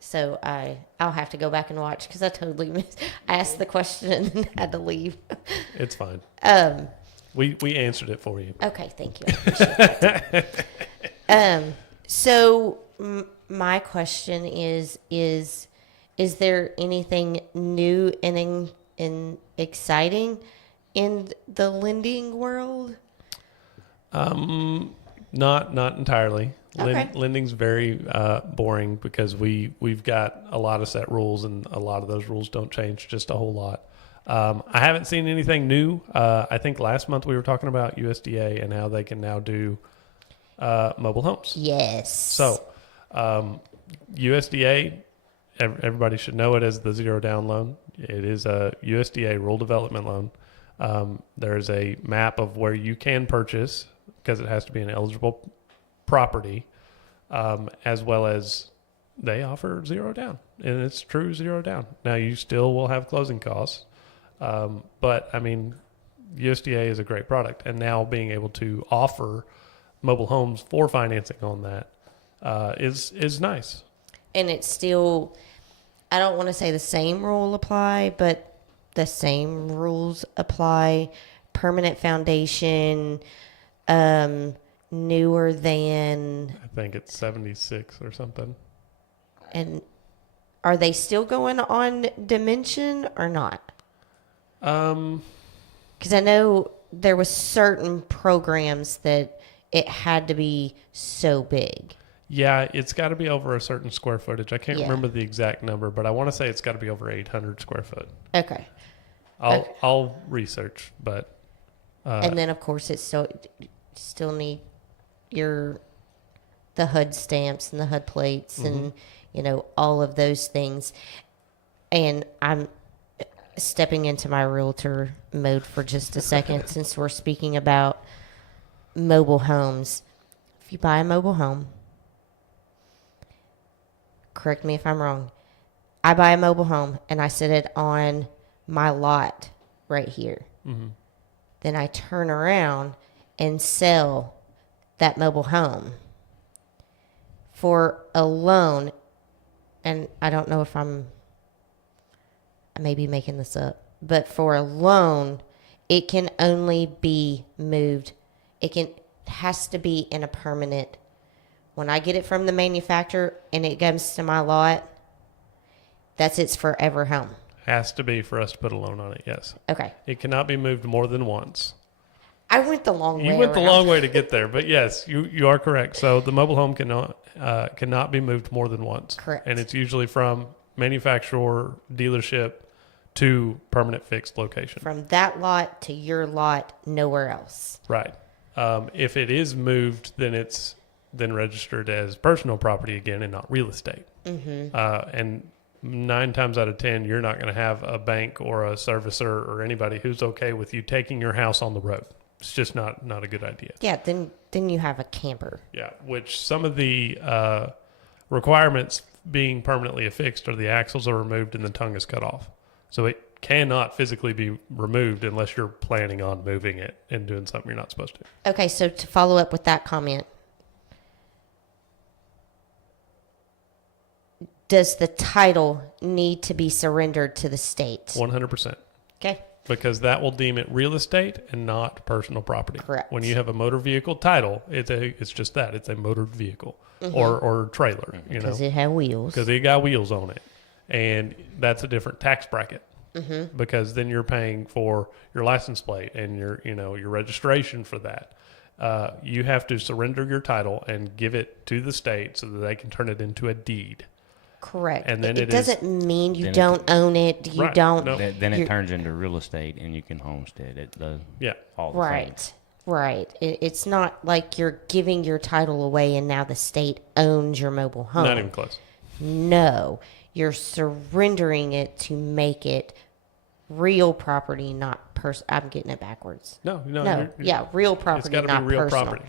So I'll have to go back and watch because I totally asked the question and then had to leave. It's fine. We answered it for you. Okay, thank you. I appreciate that. So my question is there anything new and exciting in the lending world? Not entirely. Okay. Lending's very boring because we've got a lot of set rules, and a lot of those rules don't change just a whole lot. I haven't seen anything new. I think last month we were talking about USDA and how they can now do mobile homes. Yes. So USDA, everybody should know it as the zero down loan. It is a USDA rural development loan. There's a map of where you can purchase because it has to be an eligible property, as well as they offer zero down, and it's true zero down. Now you still will have closing costs, but I mean, USDA is a great product, and now being able to offer mobile homes for financing on that is nice. And it's still, I don't want to say the same rule apply, but the same rules apply. Permanent foundation, newer than, I think it's 76 or something. and are they still going on dimension or not? Because I know there was certain programs that it had to be so big. Yeah, it's got to be over a certain square footage. I can't Yeah. remember the exact number, but I want to say it's got to be over 800 square foot. Okay. I'll research, but And then of course it's still need the HUD stamps and the HUD plates and all of those things. And I'm stepping into my realtor mode for just a second since we're speaking about mobile homes. If you buy a mobile home, correct me if I'm wrong, I buy a mobile home and I set it on my lot right here. Then I turn around and sell that mobile home for a loan. And I don't know if I may be making this up, but for a loan, it can only be moved. It has to be in a permanent. When I get it from the manufacturer and it comes to my lot, that's its forever home. has to be for us to put a loan on it. Yes. Okay. It cannot be moved more than once. I went the long way. You went the around. long way to get there, but yes, you are correct. So the mobile home cannot be moved more than once. Correct. And it's usually from manufacturer, dealership to permanent fixed location. From that lot to your lot, nowhere else. Right. If it is moved, then it's then registered as personal property again and not real estate. Mm-hmm. And 9 times out of 10, you're not going to have a bank or a servicer or anybody who's okay with you taking your house on the road. It's just not a good idea. Yeah, then you have a camper. Yeah, which some of the requirements being permanently affixed are the axles are removed and the tongue is cut off. So it cannot physically be removed unless you're planning on moving it and doing something you're not supposed to. Okay, so to follow up with that comment, does the title need to be surrendered to the state? 100%. Okay. Because that will deem it real estate and not personal property. Correct. When you have a motor vehicle title, it's just that. It's a motor vehicle or trailer, you know. Because it had wheels. Because it got wheels on it. And that's a different tax bracket. Because then you're paying for your license plate and your registration for that. You have to surrender your title and give it to the state so that they can turn it into a deed. Correct. And then it doesn't mean you then don't own it. You Right. don't. No. Then it turns into real estate, and you can homestead it. All the same. Right. Right. It's not like you're giving your title away and now the state owns your mobile home. Not even close. No. You're surrendering it to make it real property, not I'm getting it backwards. No. No. Yeah, real property, It's got to not be real personal. property.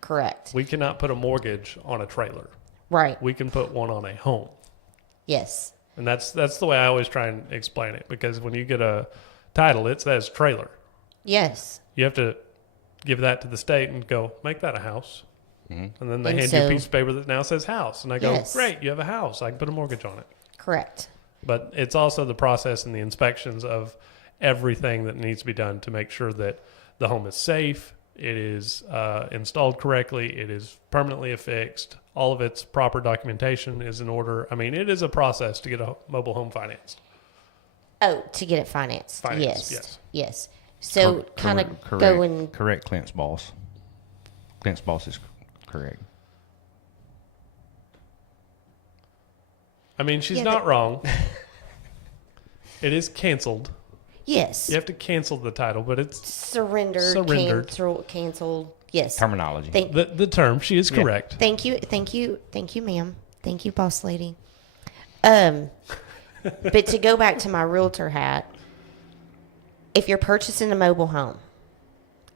Correct. We cannot put a mortgage on a trailer. Right. We can put one on a home. Yes. And that's the way I always try and explain it, because when you get a title, it says trailer. Yes. You have to give that to the state and go, make that a house. And then they And hand you so- a piece of paper that now says house. And I go, Yes. great, you have a house. I can put a mortgage on it. Correct. But it's also the process and the inspections of everything that needs to be done to make sure that the home is safe, it is installed correctly, it is permanently affixed, all of its proper documentation is in order. I mean, it is a process to get a mobile home financed. Oh, to get it financed. Financed, Yes. Yes. So kind of Correct. going. Correct, Clint's boss. Clint's boss is correct. I mean, she's Yeah, not wrong. It is canceled. Yes. You have to cancel the title, but it's Surrendered. Surrendered. Canceled. Yes. Terminology. the term. She is correct. Thank you, ma'am. Thank you, boss lady. But to go back to my realtor hat, if you're purchasing a mobile home,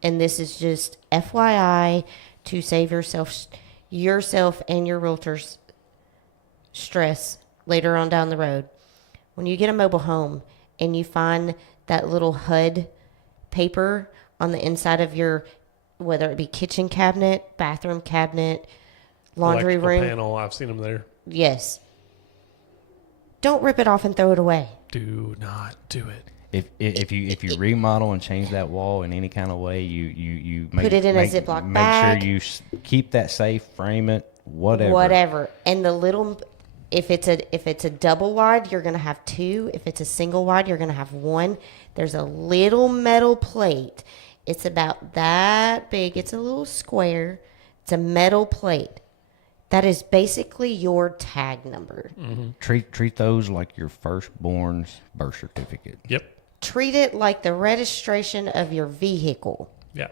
and this is just FYI to save yourself and your realtor's stress later on down the road, when you get a mobile home and you find that little HUD paper on the inside of your, whether it be kitchen cabinet, bathroom cabinet, laundry Electrical room. panel. I've seen them there. Yes. Don't rip it off and throw it away. Do not do it. If you remodel and change that wall in any kind of way, you Put it in a Ziploc make bag. sure you keep that safe, frame it, whatever. Whatever. And the little, if it's a double wide, you're gonna have two. If it's a single wide, you're gonna have one. There's a little metal plate. It's about that big. It's a little square. It's a metal plate. That is basically your tag number. Treat those like your firstborn's birth certificate. Yep. Treat it like the registration of your vehicle. Yeah.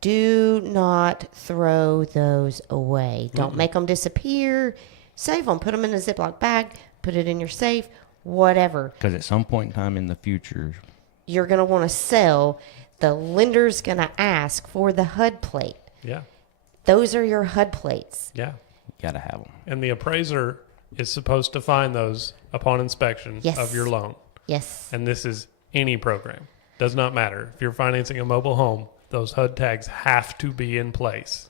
Do not throw those away. Don't make them disappear. Save them. Put them in a Ziploc bag. Put it in your safe. Whatever. Because at some point in time in the future, You're going to want to sell. The lender's going to ask for the HUD plate. Yeah. Those are your HUD plates. Yeah. you gotta have them. And the appraiser is supposed to find those upon inspection Yes. of your loan. Yes. And this is any program. Does not matter. If you're financing a mobile home, those HUD tags have to be in place.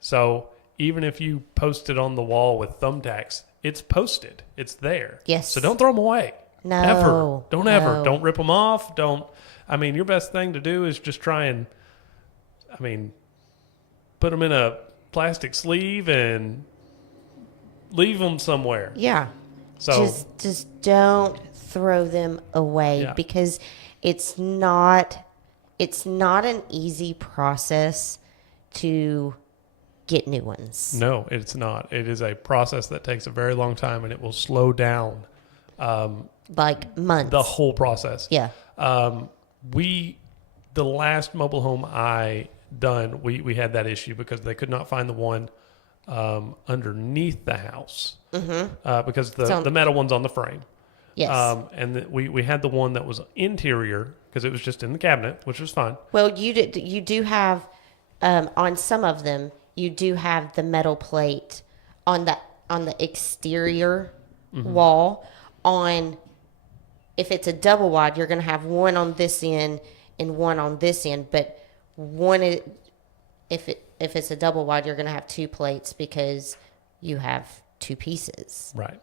So even if you post it on the wall with thumbtacks, it's posted. It's there. Yes. So don't throw them away. No. Ever. Don't ever. No. Don't rip them off. Your best thing to do is just try and, put them in a plastic sleeve and leave them somewhere. Yeah. So Just don't throw them away Yeah. because it's not an easy process to get new ones. no, it's not. It is a process that takes a very long time, and it will slow down Like months. the whole process. Yeah. The last mobile home I done, we had that issue because they could not find the one underneath the house because the metal one's on the frame. Yes. We had the one that was interior because it was just in the cabinet, which was fine. Well, you do have on some of them you do have the metal plate on the on the exterior wall. On if it's a double wide, you're going to have one on this end and one on this end. But if it's a double wide, you're going to have 2 plates because you have 2 pieces. Right.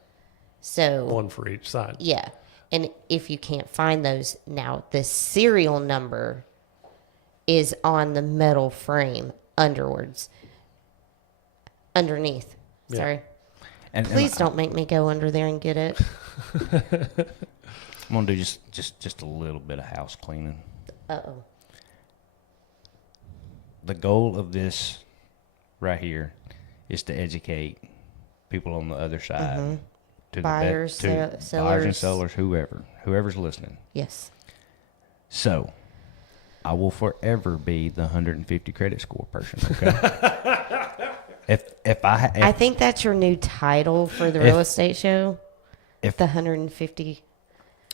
So One for each side. yeah. And if you can't find those, now the serial number is on the metal frame underneath. Yeah. Sorry. And Please don't make me go under there and get it. I'm gonna do just a little bit of house cleaning. Uh-oh. The goal of this right here is to educate people on the other side, to Buyers, to buyers and sellers. sellers, whoever's listening. Yes. So, I will forever be the 150 credit score person. Okay. if I think that's your new title for the real estate show. if- The 150.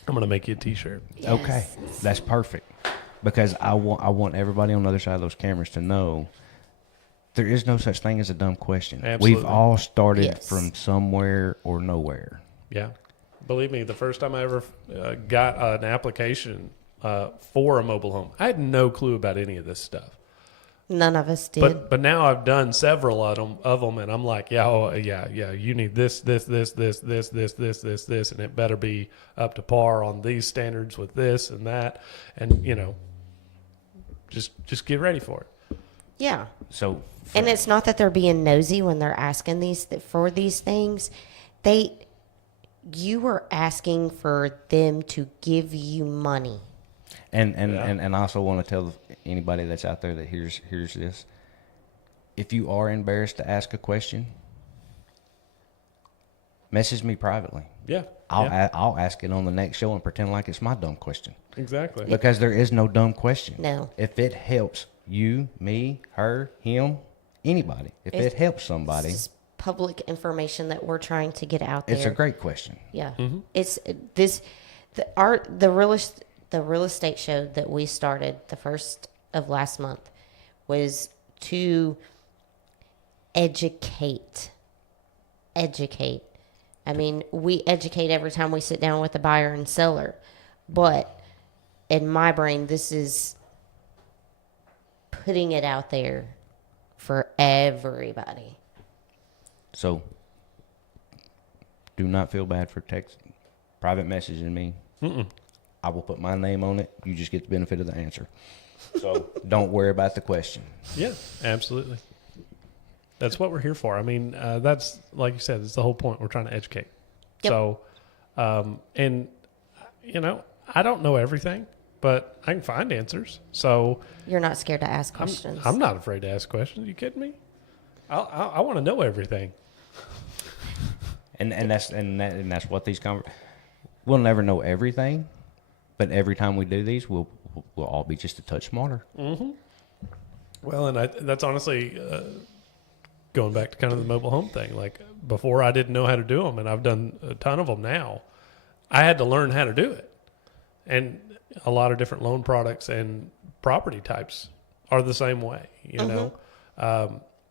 I'm going to make you a T-shirt. Okay, that's perfect, because I want everybody on the other side of those cameras to know there is no such thing as a dumb question. Absolutely. We've all started Yes. from somewhere or nowhere. Yeah. Believe me, the first time I ever got an application for a mobile home, I had no clue about any of this stuff. None of us did. But now I've done several of them, and I'm like, yeah, you need this, and it better be up to par on these standards with this and that, and just get ready for it. Yeah. So, And it's not that they're being nosy when they're asking for these things. You were asking for them to give you money. And I also want to tell anybody that's out there that hears this, if you are embarrassed to ask a question, message me privately. Yeah. I'll ask it on the next show and pretend like it's my dumb question. Exactly. Because there is no dumb question. No. If it helps you, me, her, him, anybody, if it helps somebody, It's just public information that we're trying to get out there. it's a great question. Yeah. It's this the real estate show that we started the first of last month was to educate. I mean, we educate every time we sit down with a buyer and seller, but in my brain, this is putting it out there for everybody. So do not feel bad for private messaging me. I will put my name on it. You just get the benefit of the answer. So don't worry about the question. Yeah, absolutely. That's what we're here for. I mean, that's, like you said, it's the whole point. We're trying to educate. Yep. So, and, I don't know everything, but I can find answers. So You're not scared to ask questions. I'm not afraid to ask questions. Are you kidding me? I want to know everything. And that's what these we'll never know everything, but every time we do these, we'll all be just a touch smarter. Well, and that's honestly going back to kind of the mobile home thing. Like before, I didn't know how to do them, and I've done a ton of them now. I had to learn how to do it, and a lot of different loan products and property types are the same way.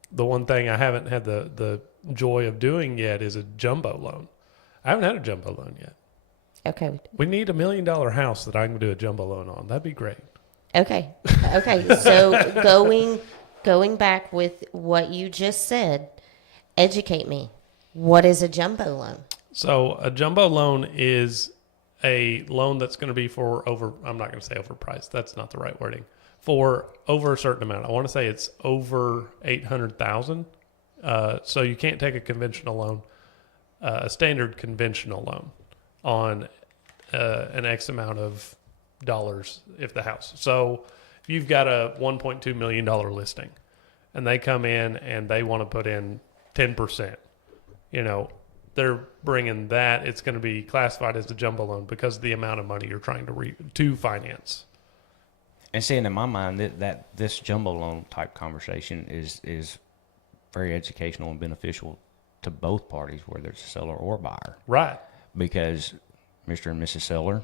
The one thing I haven't had the joy of doing yet is a jumbo loan. I haven't had a jumbo loan yet. Okay. We need $1 million house that I can do a jumbo loan on. That'd be great. Okay. So going back with what you just said, educate me. What is a jumbo loan? So a jumbo loan is a loan that's going to be for I'm not going to say overpriced. That's not the right wording. For over a certain amount. I want to say it's over $800,000. So you can't take a conventional loan, a standard conventional loan on an X amount of dollars if the house. So if you've got a $1.2 million listing and they come in and they want to put in 10%, they're bringing that. It's going to be classified as a jumbo loan because of the amount of money you're trying to finance. And seeing in my mind that this jumbo loan type conversation is very educational and beneficial to both parties, whether it's a seller or buyer. Right. Because Mr. and Mrs. Seller,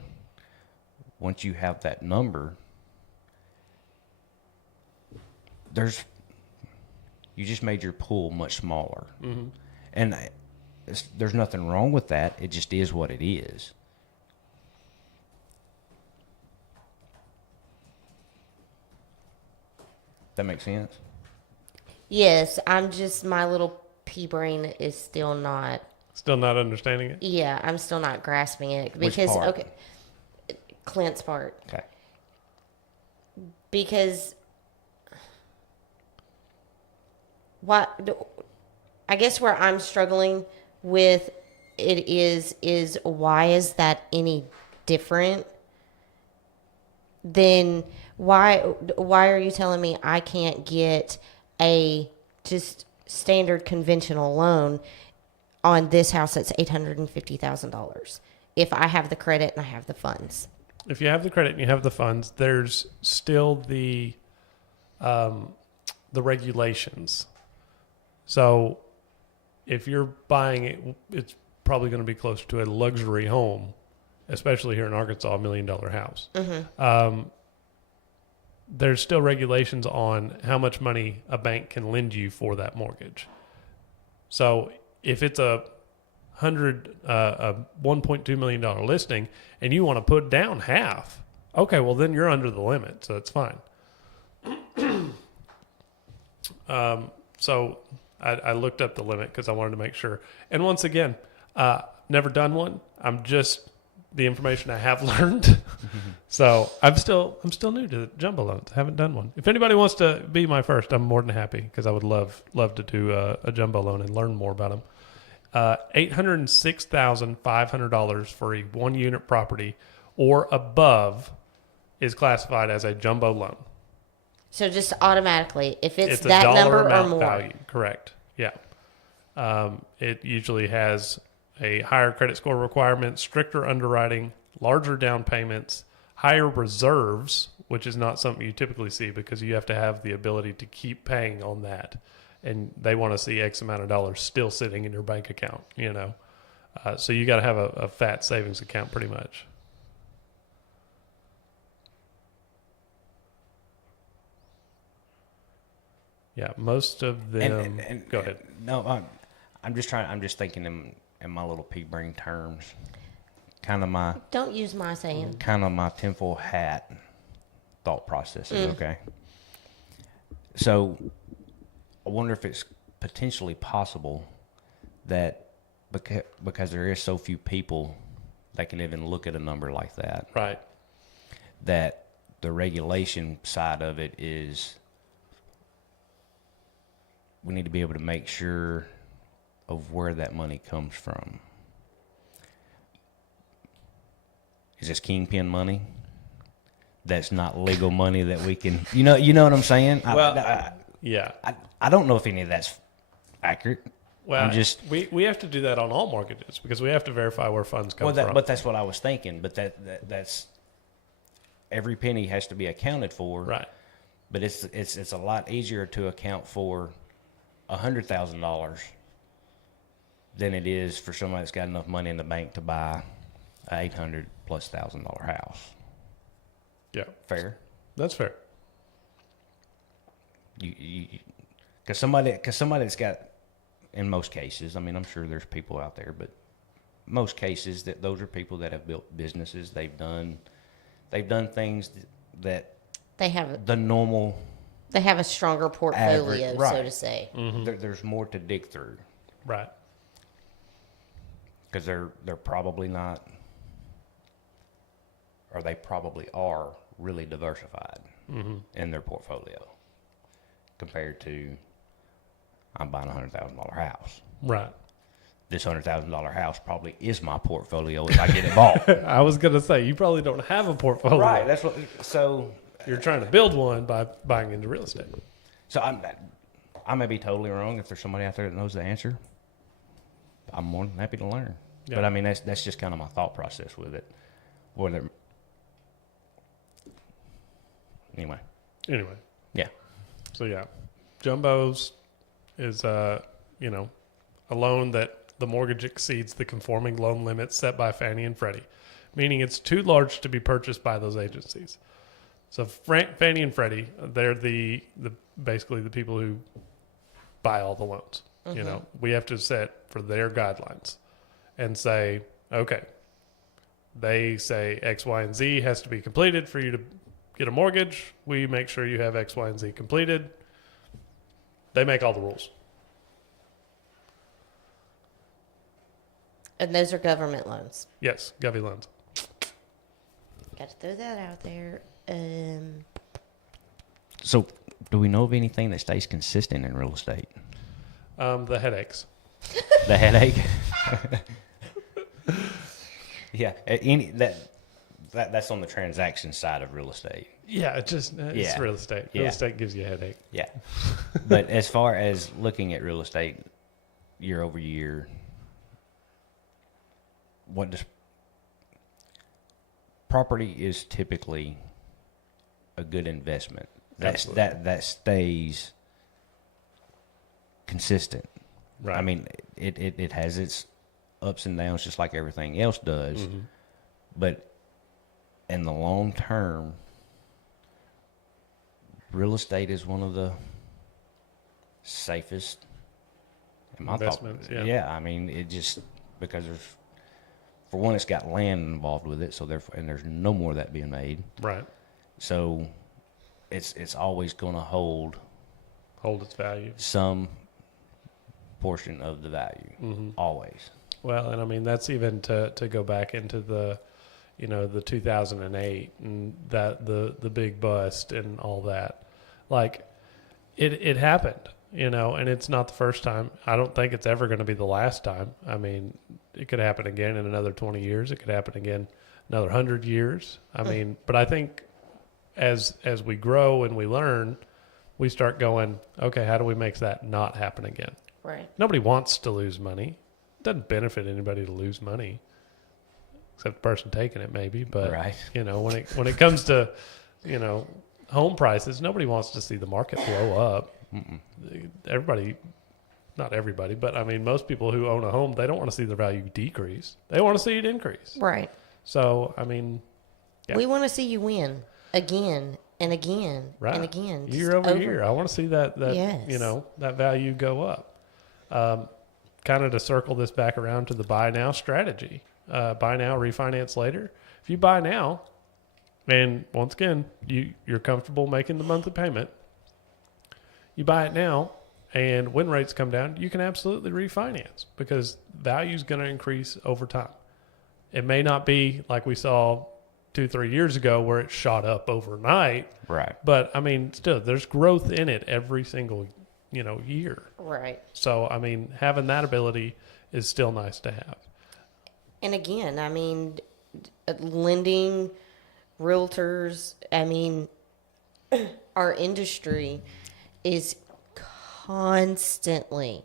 once you have that number, you just made your pool much smaller. And there's nothing wrong with that. It just is what it is. That makes sense? Yes, I'm just, my little pea brain is still not, Still not understanding it? yeah, I'm still not grasping it. Which Because, part? okay, Clint's part. Okay. Because, what, I guess where I'm struggling with it is why is that any different than why are you telling me I can't get a just standard conventional loan on this house that's $850,000 if I have the credit and I have the funds? If you have the credit and you have the funds, there's still the regulations. So if you're buying it, it's probably going to be close to a luxury home, especially here in Arkansas, $1 million house. There's still regulations on how much money a bank can lend you for that mortgage. So if it's a $1.2 million listing and you want to put down half, okay, well then you're under the limit, so it's fine. So I looked up the limit because I wanted to make sure. And once again, never done one. I'm just the information I have learned. So I'm still new to jumbo loans. I haven't done one. If anybody wants to be my first, I'm more than happy because I would love to do a jumbo loan and learn more about them. $806,500 for a 1-unit property or above is classified as a jumbo loan. So just automatically, if it's a that dollar number or amount more. value. Correct. Yeah. It usually has a higher credit score requirement, stricter underwriting, larger down payments, higher reserves, which is not something you typically see because you have to have the ability to keep paying on that. And they want to see X amount of dollars still sitting in your bank account, So you got to have a fat savings account pretty much. Yeah, most of them. Go ahead. No, I'm just thinking in my little pea brain terms, kind of my Don't use my saying. tinfoil hat thought processes. Okay. So, I wonder if it's potentially possible that because there is so few people that can even look at a number like that, Right. that the regulation side of it is we need to be able to make sure of where that money comes from. Is this kingpin money? That's not legal money that we can, you know what I'm saying? Well, yeah. I don't know if any of that's accurate. Well, we have to do that on all mortgages because we have to verify where funds come from. But that's what I was thinking. But that's every penny has to be accounted for. Right. But it's a lot easier to account for $100,000 than it is for somebody that's got enough money in the bank to buy a $800,000+ house. Yeah. Fair. That's fair. Because somebody that's got, in most cases, I mean, I'm sure there's people out there, but most cases those are people that have built businesses. They've done things that They have the normal they have a stronger portfolio, average, right. so to say. There's more to dig through Right. because they're probably not, or they probably are really diversified in their portfolio compared to I'm buying a $100,000 house. Right. This $100,000 house probably is my portfolio if I get it bought. I was going to say, you probably don't have a portfolio. Right. That's what. So You're trying to build one by buying into real estate. So I may be totally wrong. If there's somebody out there that knows the answer, I'm more than happy to learn. Yeah. But I mean, that's just kind of my thought process with it. Anyway. Yeah. So yeah, jumbos is a loan that the mortgage exceeds the conforming loan limits set by Fannie and Freddie, meaning it's too large to be purchased by those agencies. So Fannie and Freddie, they're the basically the people who buy all the loans. You know, we have to set for their guidelines and say, okay, they say X, Y, and Z has to be completed for you to get a mortgage. We make sure you have X, Y, and Z completed. They make all the rules. And those are government loans. Yes, Govy loans. Got to throw that out there. So, do we know of anything that stays consistent in real estate? The headaches. The headache. Yeah, that's on the transaction side of real estate. Yeah, it's Yeah. real estate. Yeah. Real estate gives you a headache. Yeah, but as far as looking at real estate year over year, what does property is typically a good investment. That stays consistent. Right. I mean, it has its ups and downs just like everything else does. But in the long term, real estate is one of the safest in my Investments, thought. yeah. I mean, it just because for one, it's got land involved with it, so therefore, and there's no more of that being made. Right. So it's always going to hold Its value. some portion of the value, always. Well, and I mean, that's even to go back into the 2008 and that the big bust and all that. Like it happened, and it's not the first time. I don't think it's ever going to be the last time. I mean, it could happen again in another 20 years. It could happen again another 100 years. I mean, but I think as we grow and we learn, we start going, okay, how do we make that not happen again? Right. Nobody wants to lose money. It doesn't benefit anybody to lose money, except the person taking it maybe. But Right. When it comes to home prices, nobody wants to see the market blow up. Everybody, not everybody, but I mean most people who own a home, they don't want to see the value decrease. They want to see it increase. Right. So I mean, yeah. We want to see you win again and again Right. and again. Year just over year. I want to see that Yes. that value go up. Kind of to circle this back around to the buy now strategy. Buy now, refinance later. If you buy now, and once again, you're comfortable making the monthly payment, you buy it now, and when rates come down, you can absolutely refinance because value is going to increase over time. It may not be like we saw 2-3 years ago where it shot up overnight, Right. but I mean, still, there's growth in it every single year. Right. So I mean, having that ability is still nice to have. And again, I mean, lending, realtors, I mean, our industry is constantly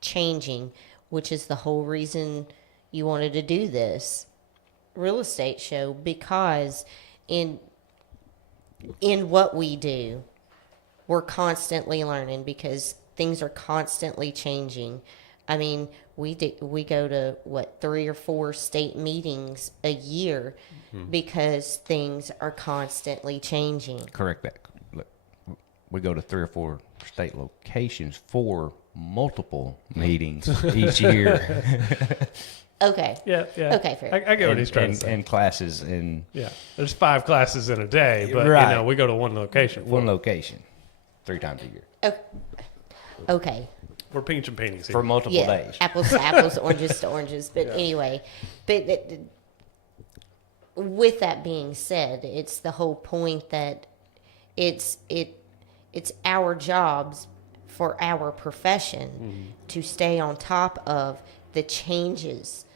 changing, which is the whole reason you wanted to do this real estate show, because in what we do, we're constantly learning because things are constantly changing. I mean, we go to 3 or 4 state meetings a year because things are constantly changing. Correct that. Look, we go to 3 or 4 state locations for multiple meetings each year. Okay. Yeah. Okay, fair. I get what he's trying to say. And classes in Yeah, there's 5 classes in a day, but Right. we go to one location. one location 3 times a year Okay. We're pinching paintings here. for multiple Yeah. days. Apples to apples, oranges to oranges. But anyway, with that being said, it's the whole point that it's our jobs for our profession to stay on top of the changes.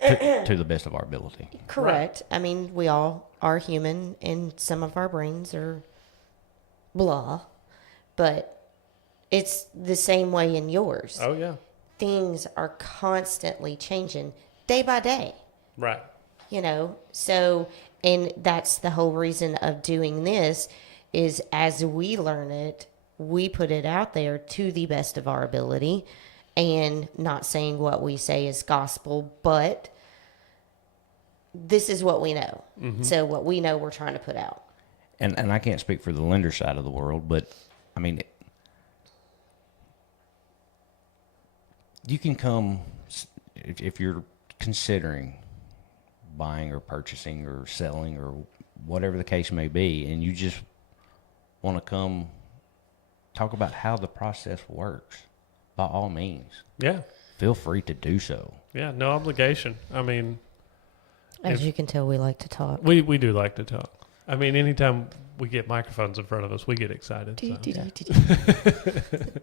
to the best of our ability. Correct. I mean, we all are human, and some of our brains are blah, but it's the same way in yours. Oh yeah, Things are constantly changing day by day. right. So, and that's the whole reason of doing this is as we learn it, we put it out there to the best of our ability, and not saying what we say is gospel, but this is what we know. So what we know, we're trying to put out. And I can't speak for the lender side of the world, but I mean, you can come if you're considering buying or purchasing or selling or whatever the case may be, and you just want to come talk about how the process works, by all means, Yeah. feel free to do so. Yeah. No obligation. I mean, As you can tell, we like to talk. we do like to talk. I mean, anytime we get microphones in front of us, we get excited. So.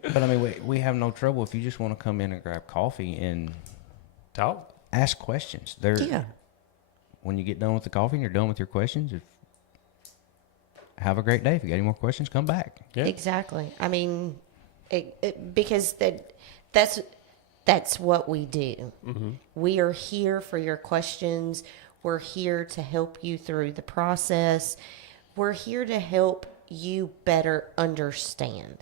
But I mean, we have no trouble if you just want to come in and grab coffee and Talk. ask questions. Yeah. When you get done with the coffee and you're done with your questions, have a great day. If you got any more questions, come back. Yeah. Exactly. I mean, because that's what we do. Mm-hmm. We are here for your questions. We're here to help you through the process. We're here to help you better understand.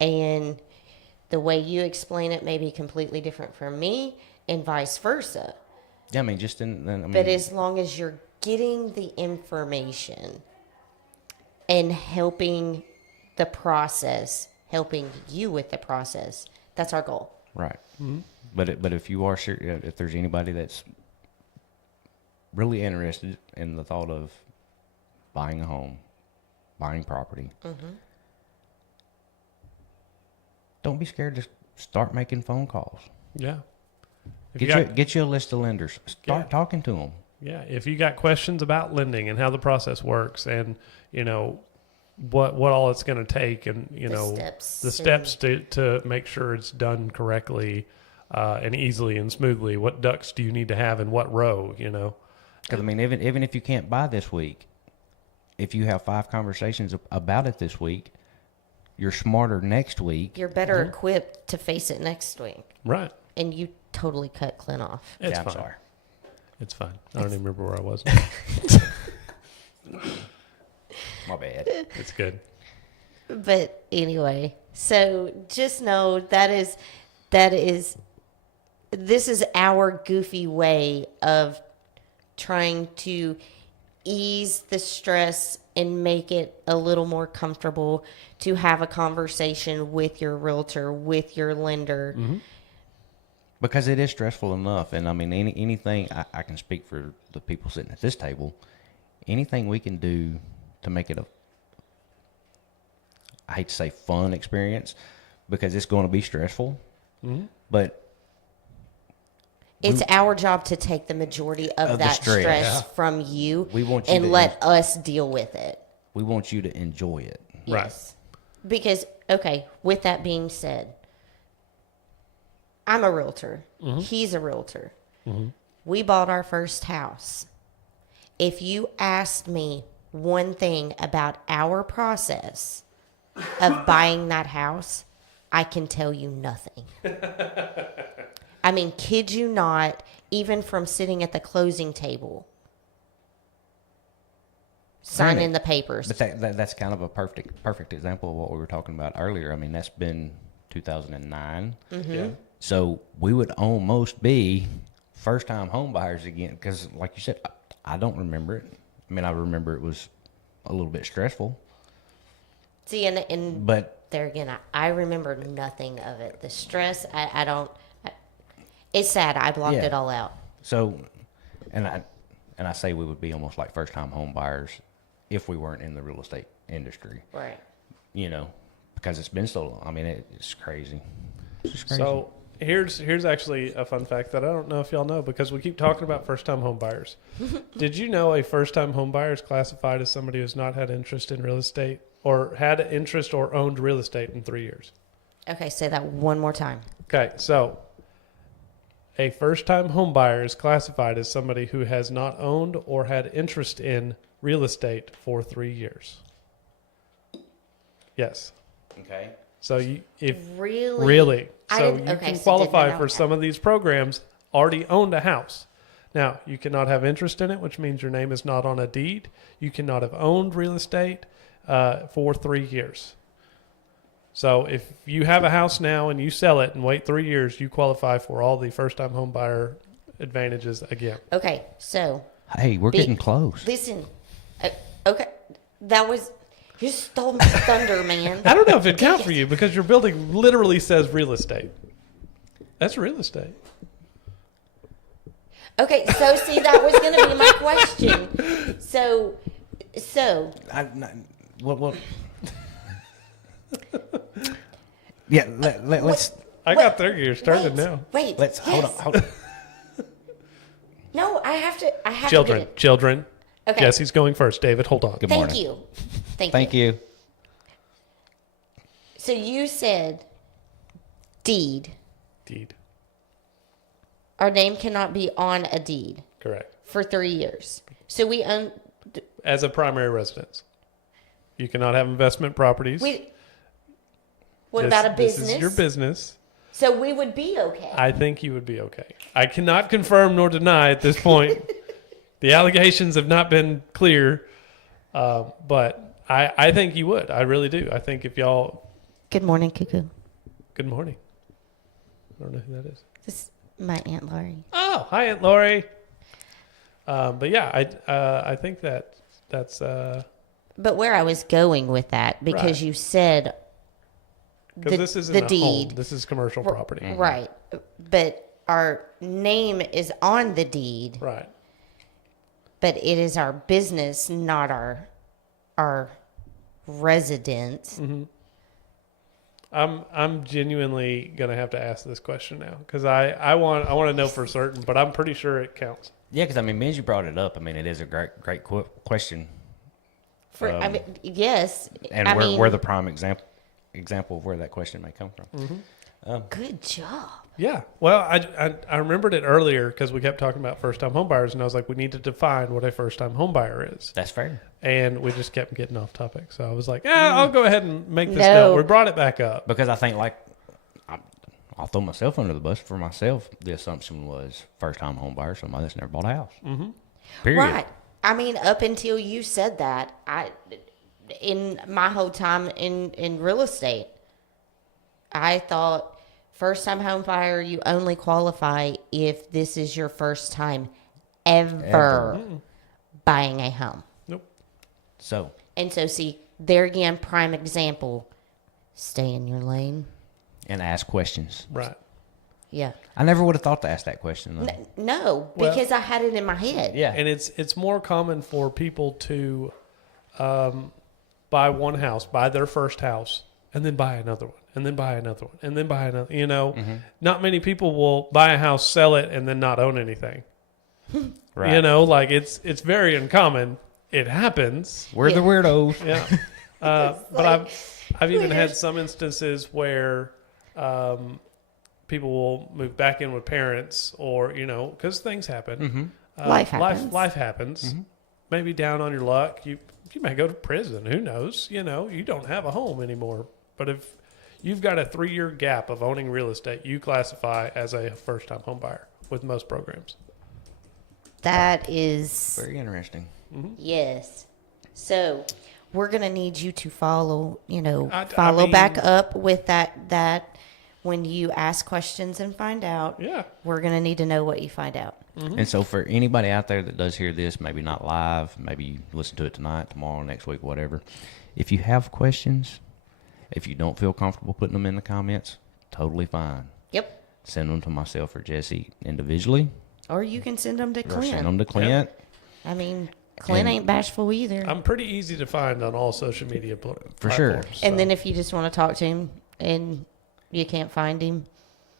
And the way you explain it may be completely different from me, and vice versa. Yeah, I mean, just in. But as long as you're getting the information and helping the process, helping you with the process, that's our goal. Right. Mm-hmm. But if you are serious, if there's anybody that's really interested in the thought of buying a home, buying property, don't be scared to start making phone calls. Yeah. If Get you a list of lenders. Start talking to them. Yeah, if you got questions about lending and how the process works, and what all it's going to take, and the steps to make sure it's done correctly and easily and smoothly. What ducks do you need to have in what row? Because I mean, even if you can't buy this week, if you have 5 conversations about it this week, you're smarter next week. You're better equipped to face it next week. Right. And you totally cut Clint off. It's I'm fine. sorry. It's fine. I don't even remember where I was. My bad. It's good. But anyway, so just know this is our goofy way of trying to ease the stress and make it a little more comfortable to have a conversation with your realtor, with your lender. Mm-hmm. Because it is stressful enough, and I mean, anything I can speak for the people sitting at this table. Anything we can do to make it I hate to say fun experience, because it's going to be stressful, but it's our job to take the majority of that stress from you and let us deal with it. We want you to enjoy it. Yes. Right. Because, okay, with that being said, I'm a realtor. Mm-hmm. He's a realtor. Mm-hmm. We bought our first house. If you asked me one thing about our process of buying that house, I can tell you nothing. I mean, kid you not, even from sitting at the closing table, signing the papers. But that's kind of a perfect example of what we were talking about earlier. I mean, that's been 2009. Mm-hmm. Yeah. So we would almost be first-time home buyers again, because like you said, I don't remember it. I mean, I remember it was a little bit stressful. See, but there again, I remember nothing of it. The stress, I don't. It's sad. I blocked it all out. So, and I say we would be almost like first-time home buyers if we weren't in the real estate industry. Right. Because it's been so long. I mean, it's crazy. It's just crazy. So here's actually a fun fact that I don't know if y'all know, because we keep talking about first-time home buyers. Did you know a first-time home buyer is classified as somebody who's not had interest in real estate, or had interest or owned real estate in 3 years? Okay, say that one more time. Okay, so a first-time home buyer is classified as somebody who has not owned or had interest in real estate for 3 years. Yes. Okay. So if really, so you can qualify for some of these programs. Already owned a house. Now, you cannot have interest in it, which means your name is not on a deed. You cannot have owned real estate for 3 years. So if you have a house now and you sell it and wait 3 years, you qualify for all the first-time home buyer advantages again. Okay, so. Hey, we're getting close. Listen, okay, that was, you stole my thunder, man. I don't know if it'd count for you, because your building literally says real estate. That's real estate. Okay, so see, that was going to be my question. So, What? Yeah, let's I got their gears started now. Wait, let's hold yes. on. No, I have to. Children, get it. children. Okay. Jesse's going first. David, hold on. Good Thank morning. you. Thank you. So you said deed. Deed. Our name cannot be on a deed Correct. for 3 years. So we own. As a primary residence. You cannot have investment properties. What about a business? This is your business. So we would be okay. I think you would be okay. I cannot confirm nor deny at this point. The allegations have not been clear, but I think you would. I really do. I think if y'all... Good morning, Cuckoo. Good morning. I don't know who that is. This is my Aunt Laurie. Oh, hi, Aunt Lori. But yeah, I think that's... But where I was going with that, because Right. you said Because this isn't the a deed. home. This is commercial property. Right. But our name is on the deed, Right. but it is our business, not our residence. Mm-hmm. I'm genuinely gonna have to ask this question now because I want to know for certain, but I'm pretty sure it counts. Yeah, because I mean, as you brought it up, I mean, it is a great question, I mean, yes. and I we're mean, the prime example of where that question may come from. good job. Yeah. Well, I remembered it earlier because we kept talking about first time homebuyers, and I was like, we need to define what a first time homebuyer is, That's fair. and we just kept getting off topic. So I was like, I'll go ahead and make this No. go. We brought it back up. Because I think, like, I'll throw myself under the bus. For myself, the assumption was first-time home buyer, somebody that's never bought a house. Mm-hmm. Period. Right. I mean, up until you said that, in my whole time in real estate, I thought first time home buyer, you only qualify if this is your first time ever buying a home. Nope. So, And so, see, there again, prime example, stay in your lane. and ask questions. Right. Yeah. I never would have thought to ask that question, though. No, Well- because I had it in my head. Yeah. And it's more common for people to buy one house, buy their first house, and then buy another one, and then buy another one, and then buy another. You know, not many people will buy a house, sell it, and then not own anything. Right. You know, like it's very uncommon. It happens. We're the weirdos. Yeah. But I've even had some instances where people will move back in with parents, or because things happen. Life happens. Life happens. Maybe down on your luck, you may go to prison. Who knows? You don't have a home anymore. But if you've got a 3-year gap of owning real estate, you classify as a first-time home buyer with most programs. That is, Very interesting. yes. So we're going to need you to follow, I follow mean- back up with that when you ask questions and find out. Yeah. We're going to need to know what you find out. And so, for anybody out there that does hear this, maybe not live, maybe you listen to it tonight, tomorrow, next week, whatever. If you have questions, if you don't feel comfortable putting them in the comments, totally fine. Yep. Send them to myself or Jesse individually, Or you can send them to or Clint. send them to Clint. I mean, Clint And- ain't bashful either. I'm pretty easy to find on all social media For sure. platforms, And so. then if you just want to talk to him and you can't find him,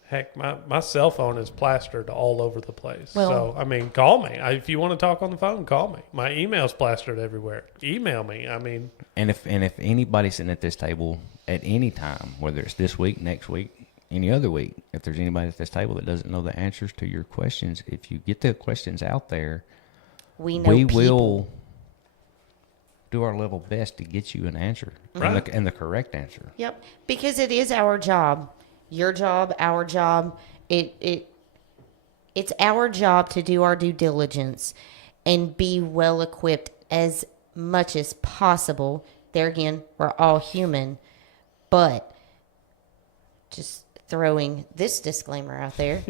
Heck, my cell phone is plastered all over the place. Well- So, I mean, call me. If you want to talk on the phone, call me. My email's plastered everywhere. Email me. I mean, And if anybody sitting at this table at any time, whether it's this week, next week, any other week, if there's anybody at this table that doesn't know the answers to your questions, if you get the questions out there, we know we people. will do our level best to get you an answer Right. and the correct answer. Yep, because it is our job, your job, our job. It's our job to do our due diligence and be well equipped as much as possible. There again, we're all human, but just throwing this disclaimer out there.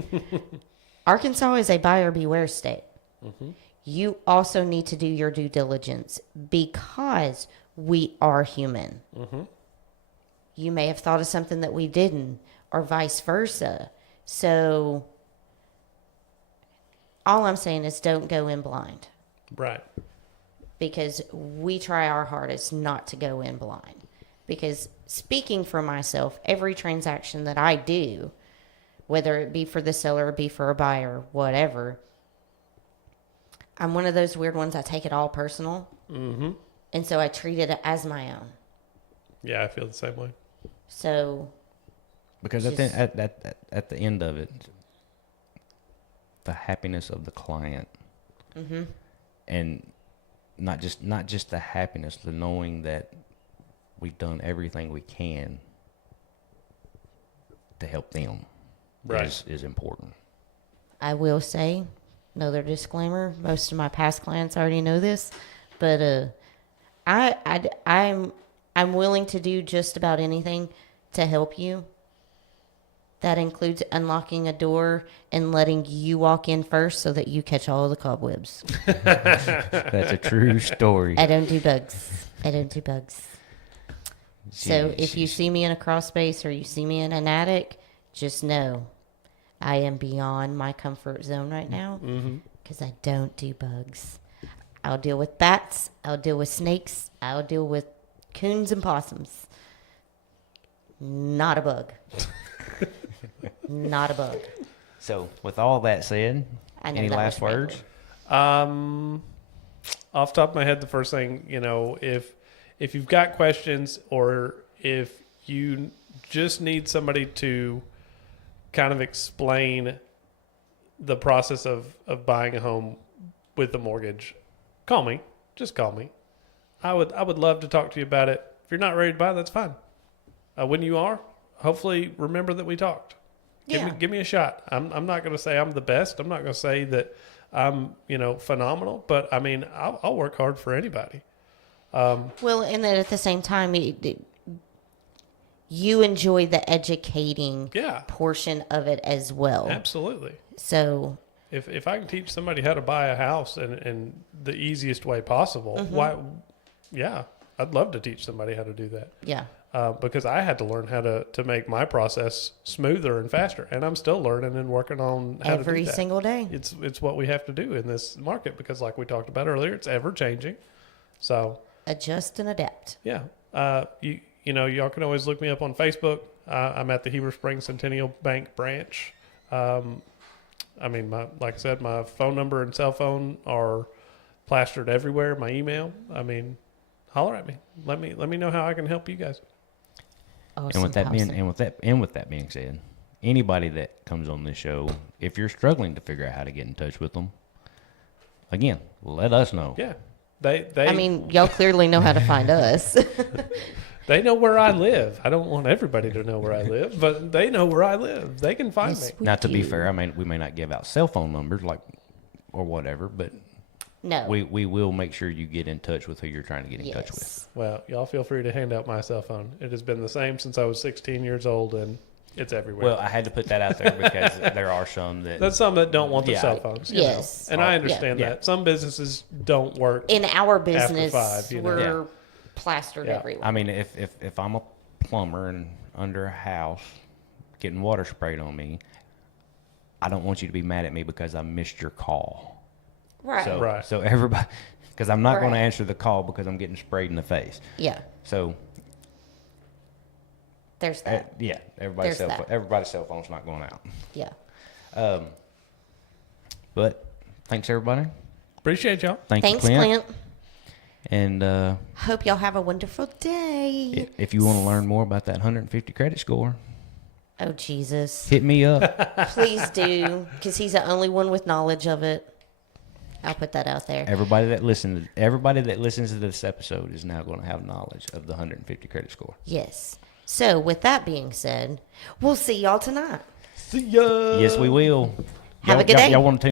Arkansas is a buyer beware state. You also need to do your due diligence because we are human. You may have thought of something that we didn't, or vice versa. So all I'm saying is don't go in blind, Right. because we try our hardest not to go in blind. Because speaking for myself, every transaction that I do, whether it be for the seller or be for a buyer, whatever, I'm one of those weird ones. I take it all personal. Mm-hmm. And so I treat it as my own. Yeah, I feel the same way. So Because Just- at the end of it, the happiness of the client, and not just the happiness, the knowing that we've done everything we can to help them, Right. is important. I will say, another disclaimer, most of my past clients already know this, but I'm willing to do just about anything to help you. That includes unlocking a door and letting you walk in first so that you catch all the cobwebs. That's a true story. I don't do bugs. I don't do bugs. So if you Jeez. see me in a crawl space or you see me in an attic, just know I am beyond my comfort zone right now because I don't do bugs. I'll deal with bats. I'll deal with snakes. I'll deal with coons and possums. Not a bug. Not a bug. So, with all that said, I know any that last was words? Off the top of my head, the first thing, if you've got questions or if you just need somebody to kind of explain the process of buying a home with the mortgage, call me. Just call me. I would love to talk to you about it. If you're not ready to buy, that's fine. When you are, hopefully remember that we talked. Yeah. Give me a shot. I'm not going to say I'm the best. I'm not going to say that I'm phenomenal. But I mean, I'll work hard for anybody. Well, and then at the same time, you enjoy the educating Yeah, portion of it as well. absolutely. So, If I can teach somebody how to buy a house in the easiest way possible, why? Yeah, I'd love to teach somebody how to do that. yeah. Because I had to learn how to make my process smoother and faster, and I'm still learning and working on how to Every do that. single day. It's what we have to do in this market because, like we talked about earlier, it's ever changing. So Adjust and adapt. yeah, y'all can always look me up on Facebook. I'm at the Heber Springs Centennial Bank branch. Like I said, my phone number and cell phone are plastered everywhere. My email. Holler at me. Let me know how I can help you guys. Awesome, And with that being Thompson. and with that being said, anybody that comes on this show, if you're struggling to figure out how to get in touch with them, again, let us know. Yeah, they. I mean, y'all clearly know how to find us. They know where I live. I don't want everybody to know where I live, but they know where I live. They can find Yes, me. we Now, to be do. fair, I mean, we may not give out cell phone numbers or whatever, but No. we will make sure you get in touch with who you're trying to get in touch with. Yes. Well, y'all feel free to hand out my cell phone. It has been the same since I was 16 years old, and it's everywhere. Well, I had to put that out there because there are some that That's some that don't want their Yeah. cell phones. Yes. And I understand Yeah. that. Some businesses don't work. In our business, 5, you know. we're plastered Yeah. everywhere. I mean, if I'm a plumber and under a house getting water sprayed on me, I don't want you to be mad at me because I missed your call. Right. So, Right. so everybody, because I'm not going to Right. answer the call because I'm getting sprayed in the face. Yeah. So, There's that. yeah, everybody's There's that. everybody's cell phone's not going out. Yeah. But thanks everybody. Appreciate y'all. Thank Thanks, you, Clint. And Hope y'all have a wonderful day. if you want to learn more about that 150 credit score, Oh, Jesus. hit me up. Please do, because he's the only one with knowledge of it. I'll put that out there. Everybody that listens to this episode is now going to have knowledge of the 150 credit score. Yes. So, with that being said, we'll see y'all tonight. See ya. Yes, we will. Have a good day. Y'all want to